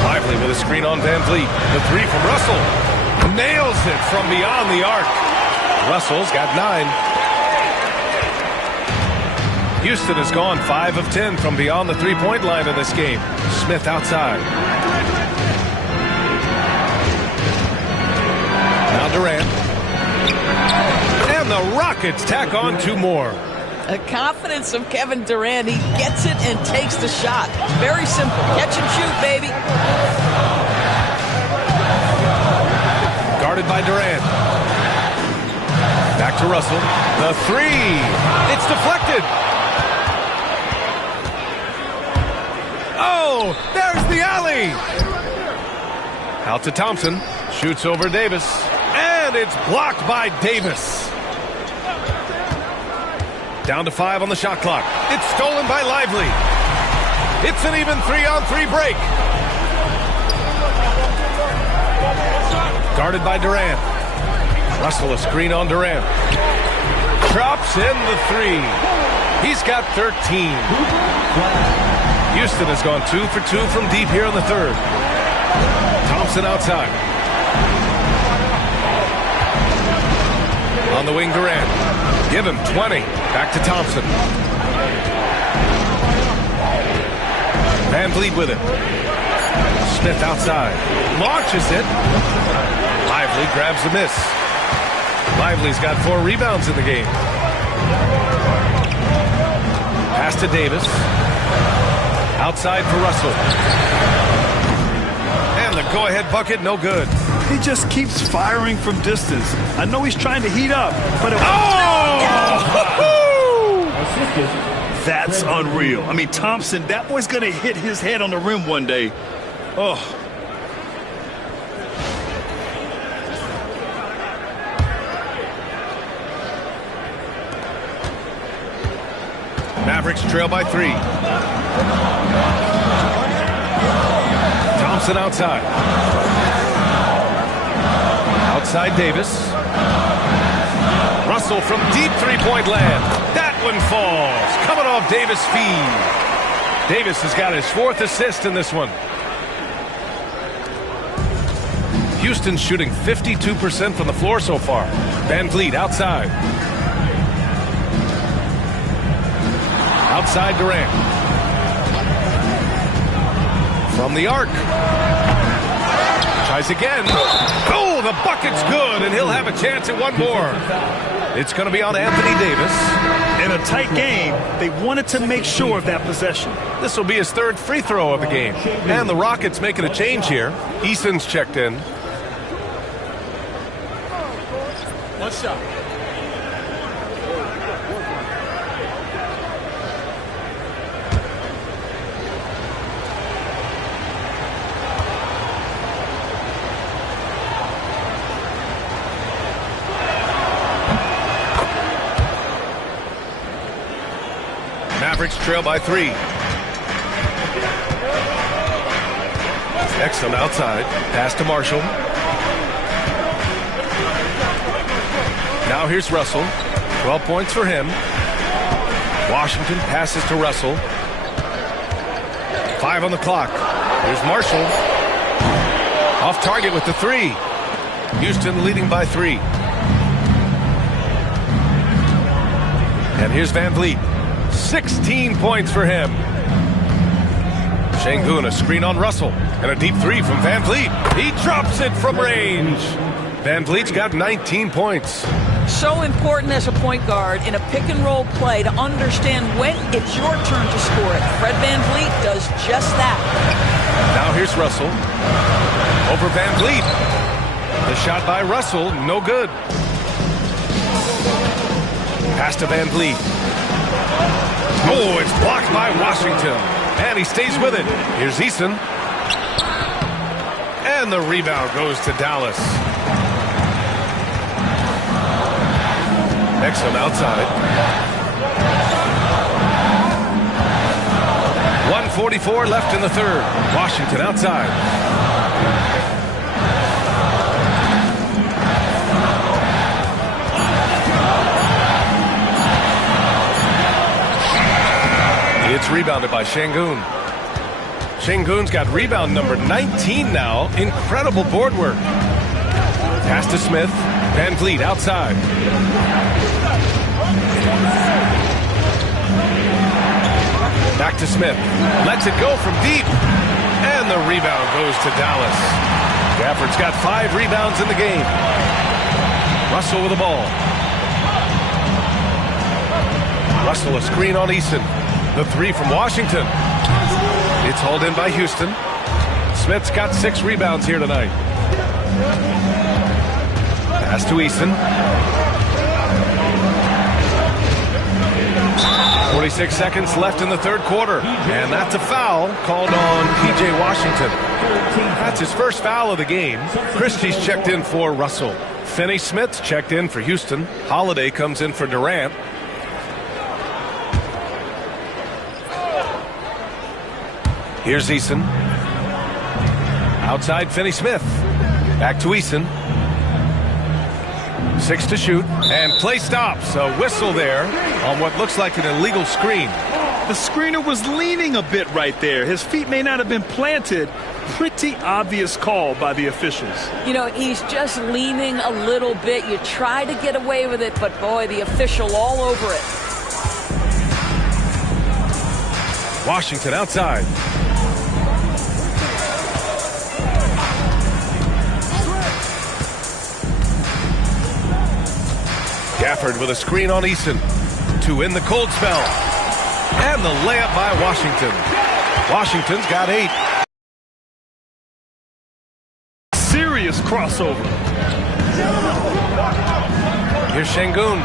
Lively with a screen on Van Vliet. The 3 from Russell. Nails it from beyond the arc. Russell's got 9. Houston has gone 5 of 10 from beyond the three-point line in this game. Smith outside. Now Durant. And the Rockets tack on 2 more. The confidence of Kevin Durant. He gets it and takes the shot. Very simple. Catch and shoot, baby. Guarded by Durant. Back to Russell. The 3. It's deflected. Oh, there's the alley. Out to Thompson. Shoots over Davis. And it's blocked by Davis. Down to 5 on the shot clock. It's stolen by Lively. It's an even 3-on-3 break. Guarded by Durant. Russell a screen on Durant. Drops in the 3. He's got 13. Houston has gone 2 for 2 from deep here in the third. Thompson outside. On the wing, Durant. Give him 20. Back to Thompson. Van Vliet with it. Smith outside. Launches it. Lively grabs the miss. Lively's got 4 rebounds in the game. Pass to Davis. Outside for Russell. And the go-ahead bucket, no good. He just keeps firing from distance. I know he's trying to heat up, but that's unreal. I mean, Thompson, that boy's going to hit his head on the rim one day. Oh. Mavericks trail by 3. Thompson outside. Outside Davis. Russell from deep three-point land. That one falls. Coming off Davis' feed. Davis has got his 4th assist in this one. Houston's shooting 52% from the floor so far. Van Vliet outside. Outside Durant. From the arc. Tries again. Oh, the bucket's good, and he'll have a chance at one more. It's going to be on Anthony Davis. In a tight game, they wanted to make sure of that possession. This will be his 3rd free throw of the game. And the Rockets making a change here. Eason's checked in. One shot. Mavericks trail by 3. Exum outside. Pass to Marshall. Now here's Russell. 12 points for him. Washington passes to Russell. 5 on the clock. Here's Marshall. Off target with the 3. Houston leading by 3. And here's Van Vliet. 16 points for him. Şengün a screen on Russell. And a deep 3 from Van Vliet. He drops it from range. Van Vliet's got 19 points. So important as a point guard in a pick-and-roll play to understand when it's your turn to score it. Fred Van Vliet does just that. Now here's Russell. Over Van Vliet. The shot by Russell, no good. Pass to Van Vliet. Oh, it's blocked by Washington. And he stays with it. Here's Eason. And the rebound goes to Dallas. Exum outside. 1:44 left in the third. Washington outside. It's rebounded by Şengün. Şengün's got rebound number 19 now. Incredible board work. Pass to Smith. Van Vliet outside. Back to Smith. Lets it go from deep. And the rebound goes to Dallas. Gafford's got 5 rebounds in the game. Russell with the ball. Russell a screen on Eason. The 3 from Washington. It's hauled in by Houston. Smith's got 6 rebounds here tonight. Pass to Eason. 46 seconds left in the third quarter. And that's a foul called on P.J. Washington. That's his first foul of the game. Christie's checked in for Russell. Finney-Smith's checked in for Houston. Holiday comes in for Durant. Here's Eason. Outside Finney-Smith. Back to Eason. 6 to shoot. And play stops. A whistle there on what looks like an illegal screen. The screener was leaning a bit right there. His feet may not have been planted. Pretty obvious call by the officials. You know, he's just leaning a little bit. You try to get away with it, but boy, the official all over it. Washington outside. Gafford with a screen on Eason to win the cold spell. And the layup by Washington. Washington's got 8. Serious crossover. Here's Şengün.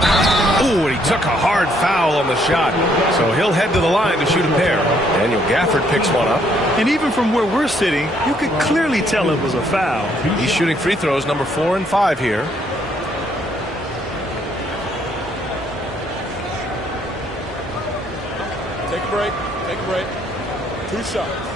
Ooh, and he took a hard foul on the shot. So he'll head to the line to shoot a pair. Daniel Gafford picks one up. And even from where we're sitting, you could clearly tell it was a foul. He's shooting free throws number 4 and 5 here. Take a break. Take a break. 2 shots.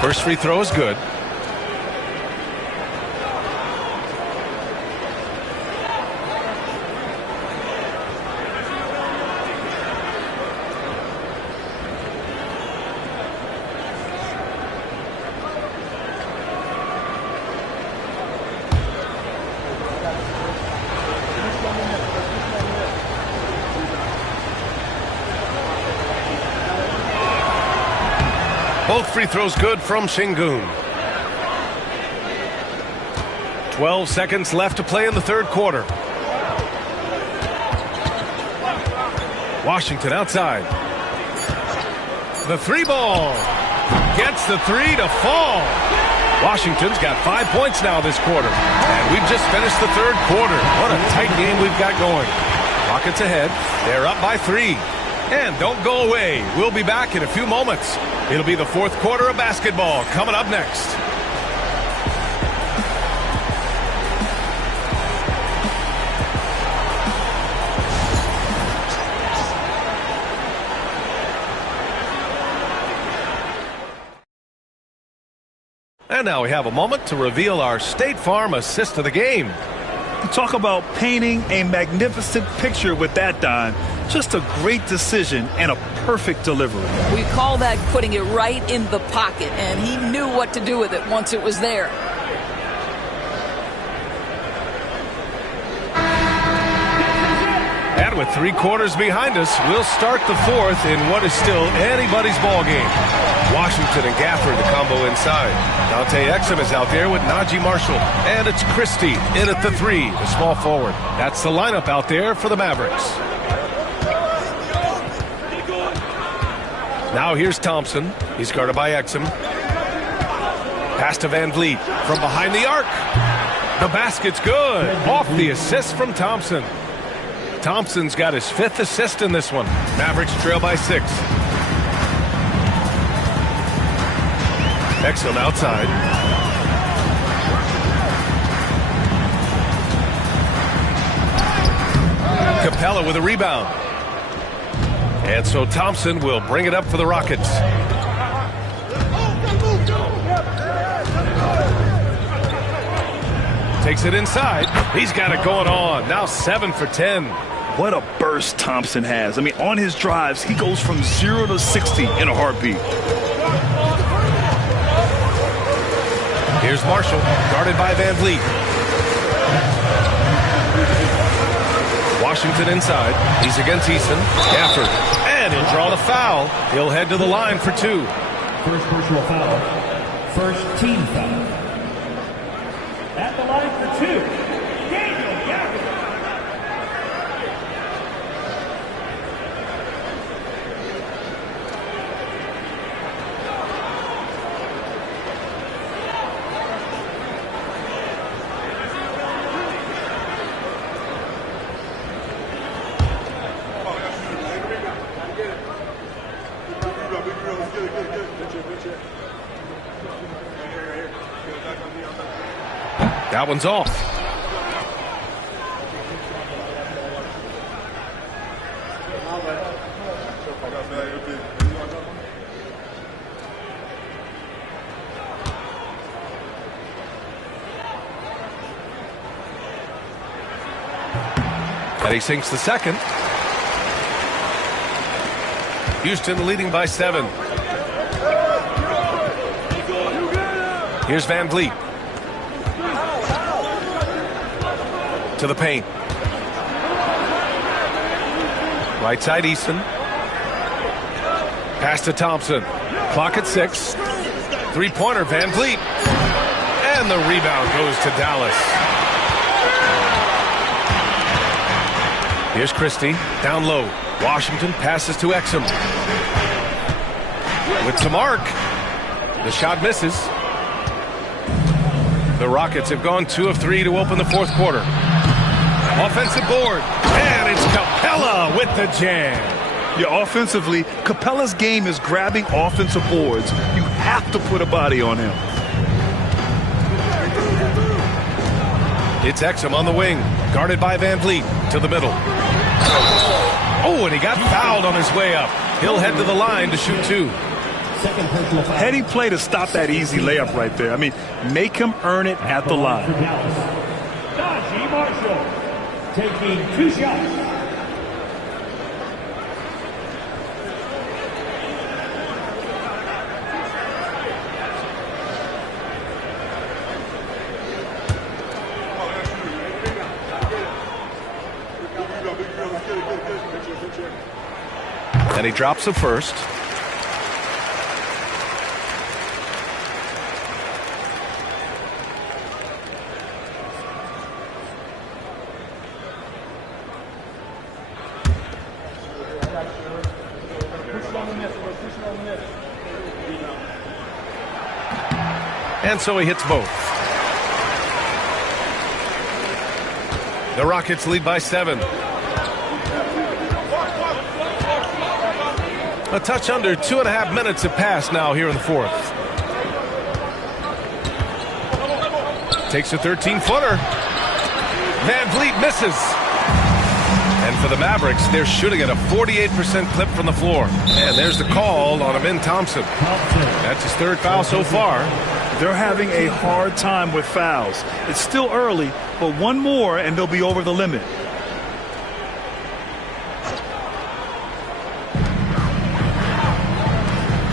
First free throw is good. Both free throws good from Şengün. 12 seconds left to play in the third quarter. Washington outside. The 3 ball. Gets the 3 to fall. Washington's got 5 points now this quarter. And we've just finished the third quarter. What a tight game we've got going. Rockets ahead. They're up by 3. And don't go away. We'll be back in a few moments. It'll be the fourth quarter of basketball coming up next. And now we have a moment to reveal our State Farm assist of the game. Talk about painting a magnificent picture with that, Don. Just a great decision and a perfect delivery. We call that putting it right in the pocket, and he knew what to do with it once it was there. And with 3 quarters behind us, we'll start the fourth in what is still anybody's ball game. Washington and Gafford, the combo inside. Dante Exum is out there with Najee Marshall. And it's Christie in at the 3, the small forward. That's the lineup out there for the Mavericks. Now here's Thompson. He's guarded by Exum. Pass to Van Vliet from behind the arc. The basket's good. Off the assist from Thompson. Thompson's got his 5th assist in this one. Mavericks trail by 6. Exum outside. Capella with a rebound. And so Thompson will bring it up for the Rockets. Takes it inside. He's got it going on. Now 7 for 10. What a burst Thompson has. I mean, on his drives, he goes from 0 to 60 in a heartbeat. Here's Marshall, guarded by Van Vliet. Washington inside. He's against Eason. Gafford. And he'll draw the foul. He'll head to the line for 2. First personal foul. First team foul. At the line for 2. Daniel Gafford. That one's off. And he sinks the second. Houston leading by 7. Here's Van Vliet. To the paint. Right side Easton. Pass to Thompson. Clock at 6. Three-pointer Van Vliet. And the rebound goes to Dallas. Here's Christie, down low. Washington passes to Exum. With some arc. The shot misses. The Rockets have gone 2 of 3 to open the fourth quarter. Offensive board. And it's Capella with the jam. Yeah, offensively, Capella's game is grabbing offensive boards. You have to put a body on him. It's Exum on the wing. Guarded by Van Vliet. To the middle. Oh, and he got fouled on his way up. He'll head to the line to shoot 2. Heading play to stop that easy layup right there. I mean, make him earn it at the line. Najee Marshall taking 2 shots. And he drops the first. And so he hits both. The Rockets lead by 7. A touch under 2.5 minutes have passed now here in the fourth. Takes a 13-footer. Van Vliet misses. And for the Mavericks, they're shooting at a 48% clip from the floor. And there's the call on Amin Thompson. That's his 3rd foul so far. They're having a hard time with fouls. It's still early, but one more and they'll be over the limit.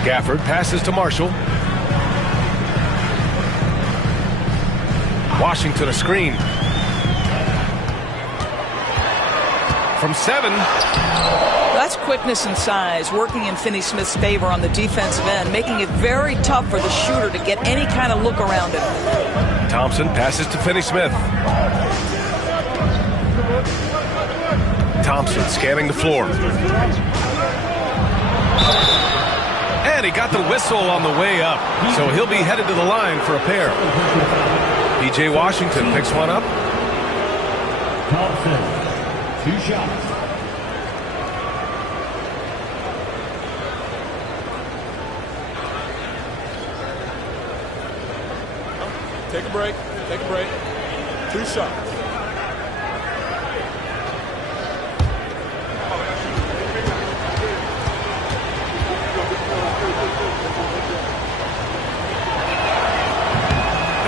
Gafford passes to Marshall. Washington a screen. From 7. That's quickness and size working in Finney-Smith's favor on the defensive end, making it very tough for the shooter to get any kind of look around him. Thompson passes to Finney-Smith. Thompson scanning the floor. And he got the whistle on the way up, so he'll be headed to the line for a pair. P.J. Washington picks one up. Thompson, 2 shots. Take a break. Take a break. 2 shots.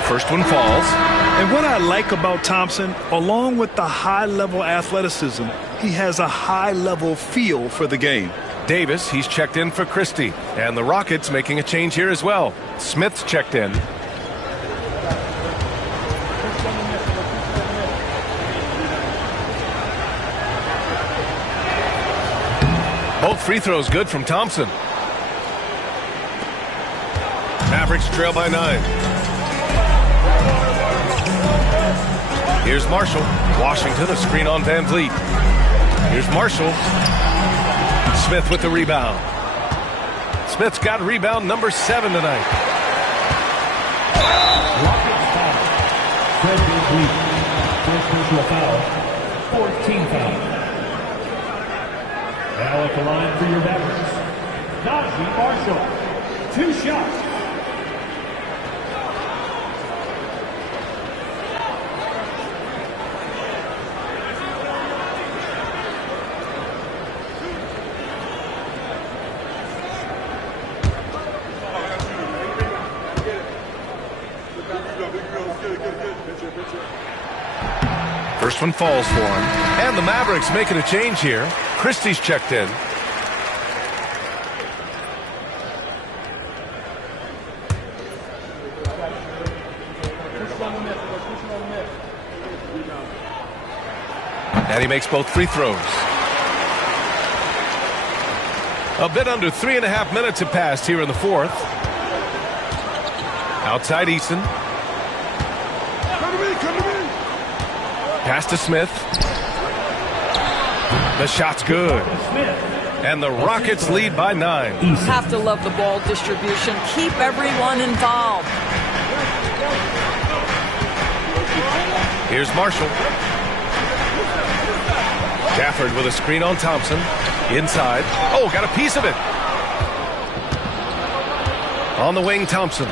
First one falls. And what I like about Thompson, along with the high-level athleticism, he has a high-level feel for the game. Davis, he's checked in for Christie. And the Rockets making a change here as well. Smith's checked in. Both free throws good from Thompson. Mavericks trail by 9. Here's Marshall. Washington, a screen on Van Vliet. Here's Marshall. Smith with the rebound. Smith's got rebound number 7 tonight. Fred Van Vliet, first personal foul, 14th foul. Now at the line for your Mavericks, Najee Marshall, 2 shots. First one falls for him. And the Mavericks making a change here. Christie's checked in. And he makes both free throws. A bit under 3.5 minutes have passed here in the fourth. Outside Eason. Pass to Smith. The shot's good. And the Rockets lead by 9. You have to love the ball distribution. Keep everyone involved. Here's Marshall. Gafford with a screen on Thompson. Inside. Oh, got a piece of it. On the wing, Thompson.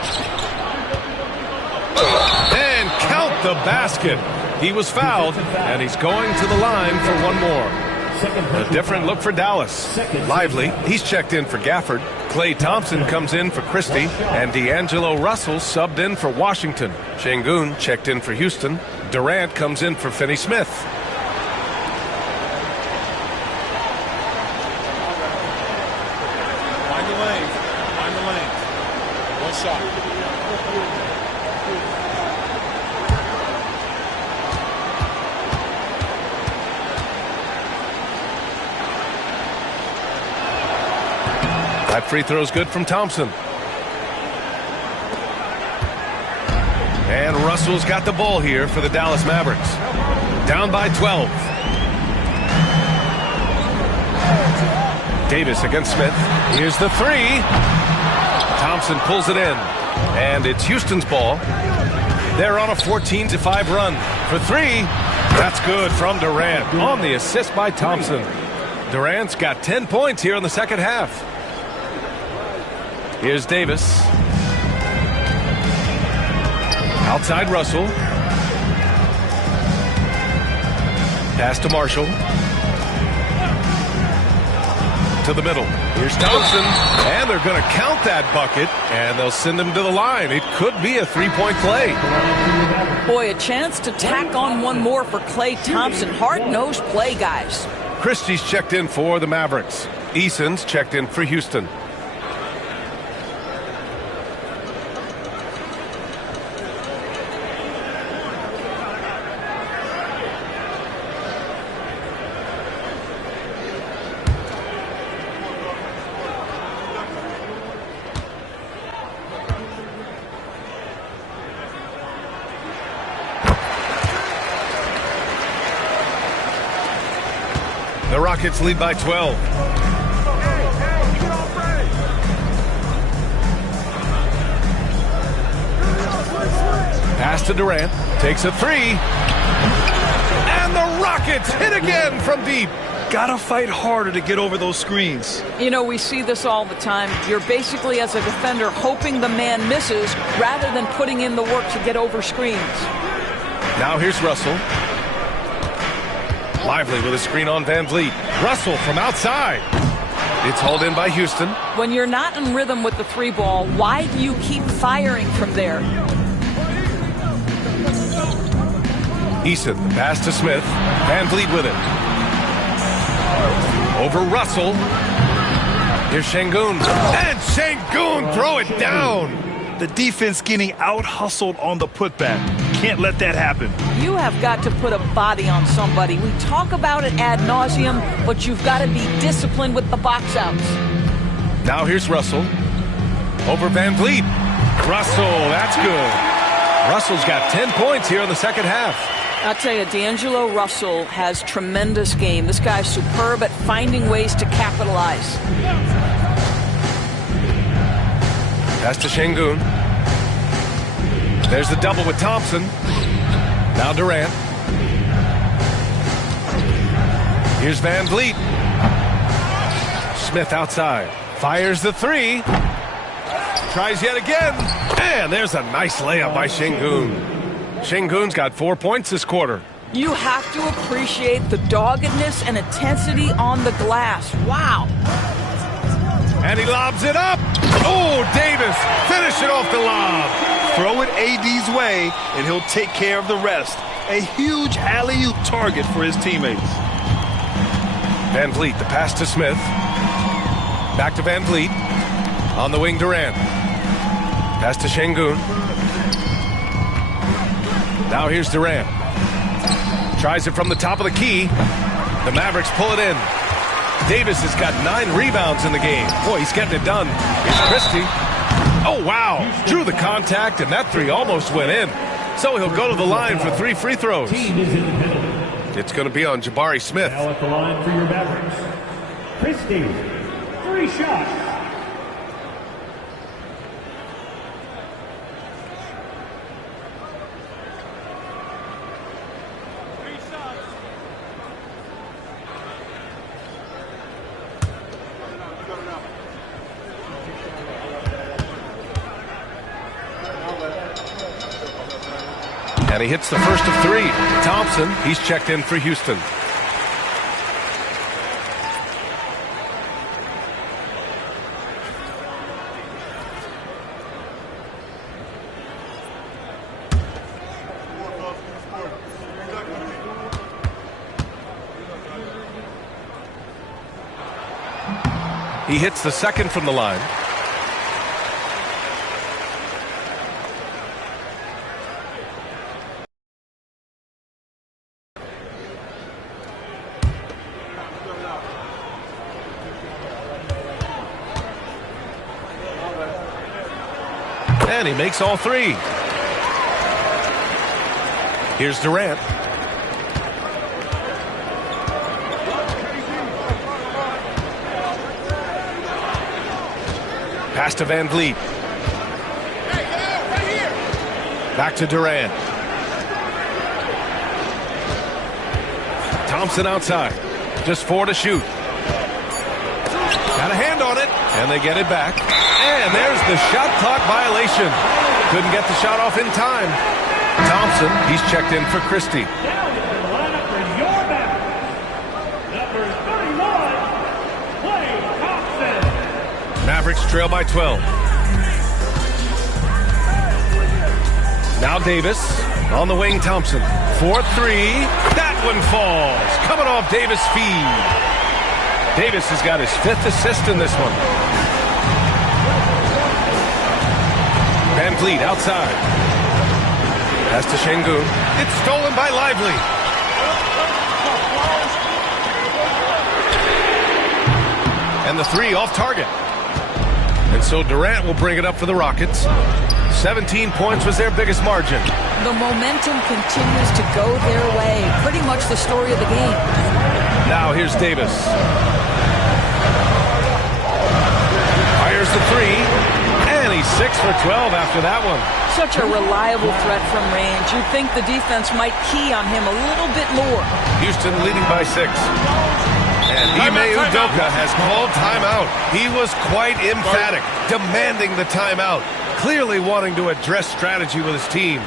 And count the basket. He was fouled, and he's going to the line for one more. A different look for Dallas. Lively, he's checked in for Gafford. Klay Thompson comes in for Christie, and D'Angelo Russell subbed in for Washington. Şengün checked in for Houston. Durant comes in for Finney-Smith. Find the lane. Find the lane. One shot. That free throw's good from Thompson. And Russell's got the ball here for the Dallas Mavericks. Down by 12. Davis against Smith. Here's the three. Thompson pulls it in. And it's Houston's ball. They're on a 14-5 run. For three. That's good from Durant on the assist by Thompson. Durant's got 10 points here in the second half. Here's Davis. Outside Russell. Pass to Marshall. To the middle. Here's Thompson. And they're going to count that bucket. And they'll send him to the line. It could be a three-point play. Boy, a chance to tack on one more for Klay Thompson. Hard-nosed play, guys. Christie's checked in for the Mavericks. Eason's checked in for Houston. The Rockets lead by 12. Pass to Durant. Takes a three. And the Rockets hit again from deep. Gotta fight harder to get over those screens. You know, we see this all the time. You're basically, as a defender, hoping the man misses rather than putting in the work to get over screens. Now here's Russell. Lively with a screen on Van Vliet. Russell from outside. It's hauled in by Houston. When you're not in rhythm with the three ball, why do you keep firing from there? Eason, the pass to Smith. Van Vliet with it. Over Russell. Here's Şengün. And Şengün throw it down. The defense getting out-hustled on the putback. Can't let that happen. You have got to put a body on somebody. We talk about it ad nauseum, but you've got to be disciplined with the box outs. Now here's Russell. Over Van Vliet. Russell, that's good. Russell's got 10 points here in the second half. I'll tell you, D'Angelo Russell has tremendous game. This guy's superb at finding ways to capitalize. Pass to Şengün. There's the double with Thompson. Now Durant. Here's Van Vliet. Smith outside. Fires the three. Tries yet again. And there's a nice layup by Şengün. Şengün's got 4 points this quarter. You have to appreciate the doggedness and intensity on the glass. Wow. And he lobs it up. Oh, Davis. Finish it off the lob. Throw it AD's way, and he'll take care of the rest. A huge alley-oop target for his teammates. Van Vliet, the pass to Smith. Back to Van Vliet. On the wing, Durant. Pass to Şengün. Now here's Durant. Tries it from the top of the key. The Mavericks pull it in. Davis has got 9 rebounds in the game. Boy, he's getting it done. Here's Christie. Oh, wow. Drew the contact, and that 3 almost went in. So he'll go to the line for 3 free throws. It's going to be on Jabari Smith. Now at the line for your Mavericks. Christie, 3 shots. And he hits the first of 3. Thompson, he's checked in for Houston. He hits the second from the line. And he makes all 3. Here's Durant. Pass to Van Vliet. Back to Durant. Thompson outside. Just 4 to shoot. Got a hand on it, and they get it back. And there's the shot clock violation. Couldn't get the shot off in time. Thompson, he's checked in for Christie. Now into the lineup for your Mavericks. Number 31, Klay Thompson. Mavericks trail by 12. Now Davis on the wing. Thompson 4-3. That one falls. Coming off Davis' feed. Davis has got his 5th assist in this one. Van Vliet outside. Pass to Şengün. It's stolen by Lively. And the 3 off target. And so Durant will bring it up for the Rockets. 17 points was their biggest margin. The momentum continues to go their way. Pretty much the story of the game. Now here's Davis. Fires the 3. And he's 6 for 12 after that one. Such a reliable threat from range. You'd think the defense might key on him a little bit more. Houston leading by 6. And Ime Udoka has called timeout. He was quite emphatic, demanding the timeout, clearly wanting to address strategy with his team.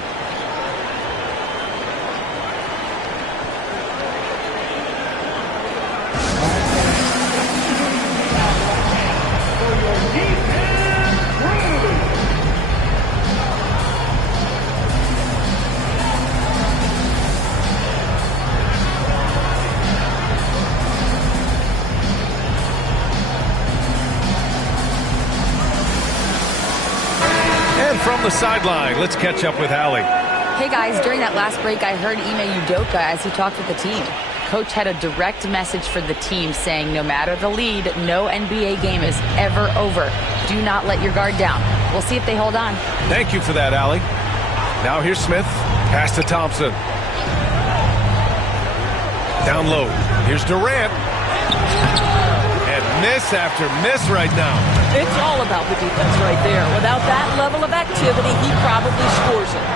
From the sideline, let's catch up with Allie. Hey guys, during that last break, I heard Ime Udoka as he talked with the team. Coach had a direct message for the team saying no matter the lead, no NBA game is ever over. Do not let your guard down. We'll see if they hold on. Thank you for that, Allie. Now here's Smith. Pass to Thompson. Down low. Here's Durant. And miss after miss right now. It's all about the defense right there. Without that level of activity, he probably scores it.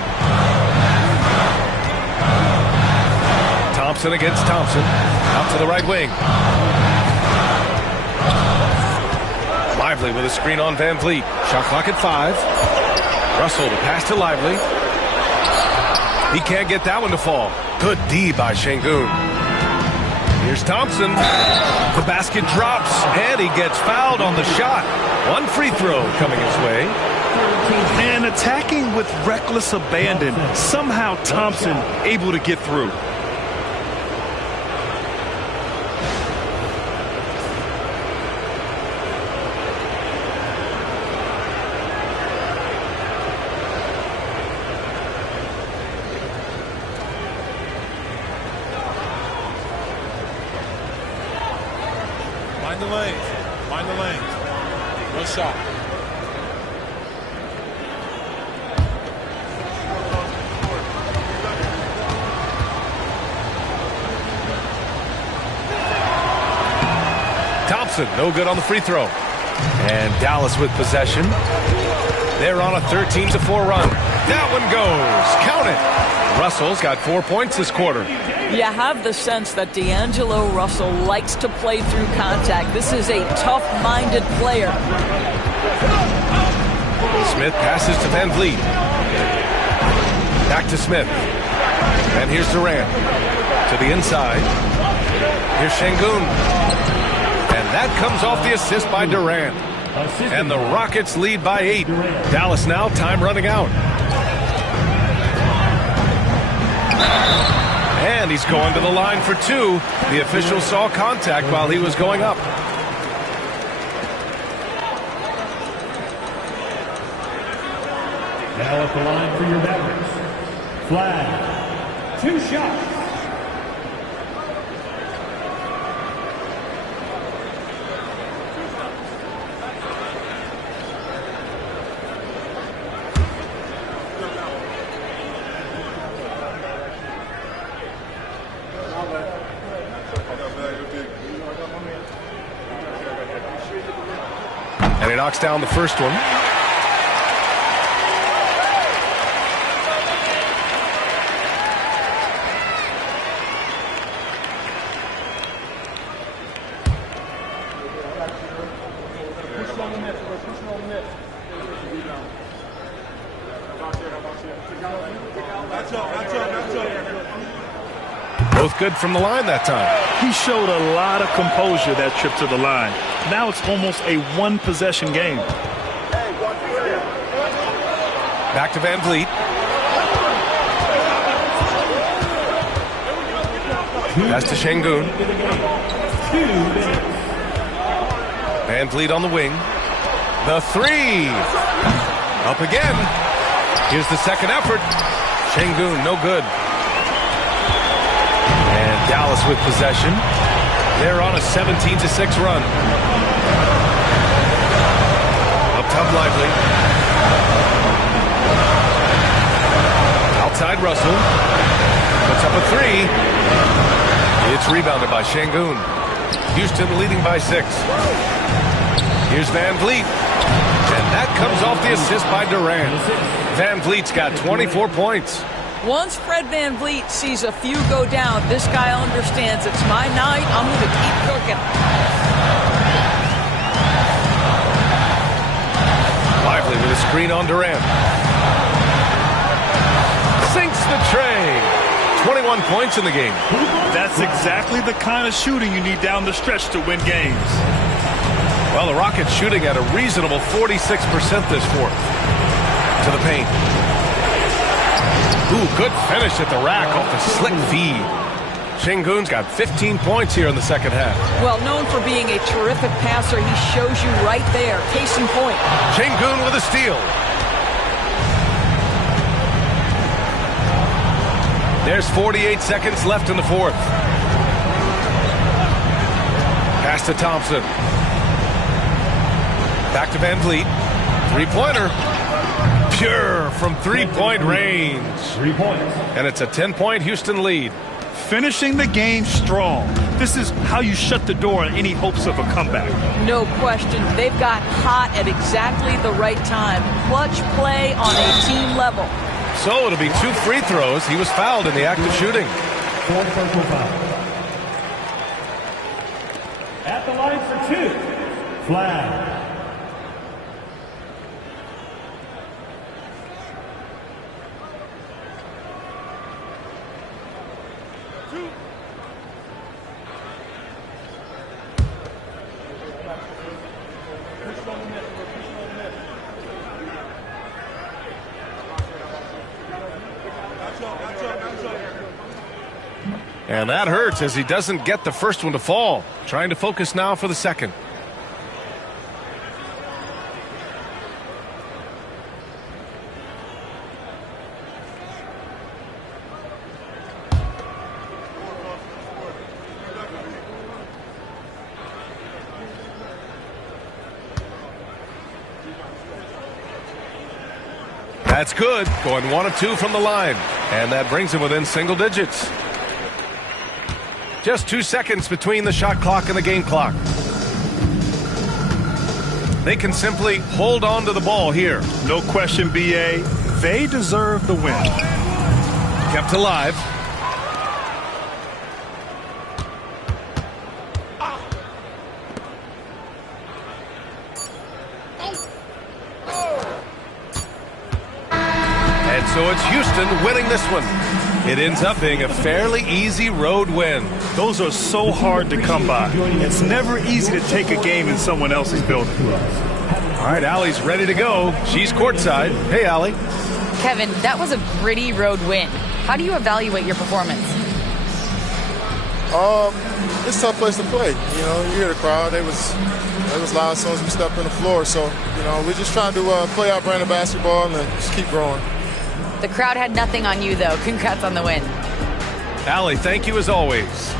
Thompson against Thompson. Out to the right wing. Lively with a screen on Van Vliet. Shot clock at 5. Russell to pass to Lively. He can't get that one to fall. Good D by Şengün. Here's Thompson. The basket drops, and he gets fouled on the shot. One free throw coming his way. And And attacking with reckless abandon. Somehow Thompson able to get through. Mind the lanes. Mind the lanes. No shot. Thompson, no good on the free throw. And Dallas with possession. They're on a 13-4 run. That one goes. Count it. Russell's got 4 points this quarter. You have the sense that D'Angelo Russell likes to play through contact. This is a tough-minded player. Smith passes to Van Vliet. Back to Smith. And here's Durant. To the inside. Here's Şengün. And that comes off the assist by Durant. And the Rockets lead by 8. Dallas now, time running out. And he's going to the line for 2. The official saw contact while he was going up. Now at the line for your Mavericks. Flag. 2 shots. And he knocks down the first one. Both good from the line that time. He showed a lot of composure that trip to the line. Now it's almost a one-possession game. Back to Van Vliet. Pass to Şengün. Van Vliet on the wing. The 3. Up again. Here's the second effort. Şengün, no good. And Dallas with possession. They're on a 17-6 run. Up top, Lively. Outside Russell. Puts up a 3. It's rebounded by Şengün. Houston leading by 6. Here's Van Vliet. And that comes off the assist by Durant. Van Vliet's got 24 points. Once Fred Van Vliet sees a few go down, this guy understands it's my night. I'm going to keep cooking. Lively with a screen on Durant. Sinks the tray. 21 points in the game. That's exactly the kind of shooting you need down the stretch to win games. Well, the Rockets shooting at a reasonable 46% this fourth. To the paint. Ooh, good finish at the rack off the slick feed. Şengün's got 15 points here in the second half. Well, known for being a terrific passer, he shows you right there. Case in point. Şengün with a steal. There's 48 seconds left in the fourth. Pass to Thompson. Back to Van Vliet. Three-pointer. Pure from three-point range. 3 points. And it's a 10-point Houston lead. Finishing the game strong. This is how you shut the door on any hopes of a comeback. No question. They've got hot at exactly the right time. Clutch play on a team level. So it'll be 2 free throws. He was fouled in the act of shooting. 4 personal fouls. At the line for 2. Flag. And that hurts as he doesn't get the first one to fall. Trying to focus now for the second. That's good. Going 1 of 2 from the line. And that brings him within single digits. Just 2 seconds between the shot clock and the game clock. They can simply hold on to the ball here. No question, B.A. They deserve the win. Kept alive. And so it's Houston winning this one. It ends up being a fairly easy road win. Those are so hard to come by. It's never easy to take a game in someone else's building. All right, Allie's ready to go. She's courtside. Hey, Allie. Kevin, that was a gritty road win. How do you evaluate your performance? It's a tough place to play. You know, you hear the crowd. They was loud as soon as we stepped on the floor. So, you know, we're just trying to play our brand of basketball and then just keep growing. The crowd had nothing on you, though. Congrats on the win. Allie, thank you as always.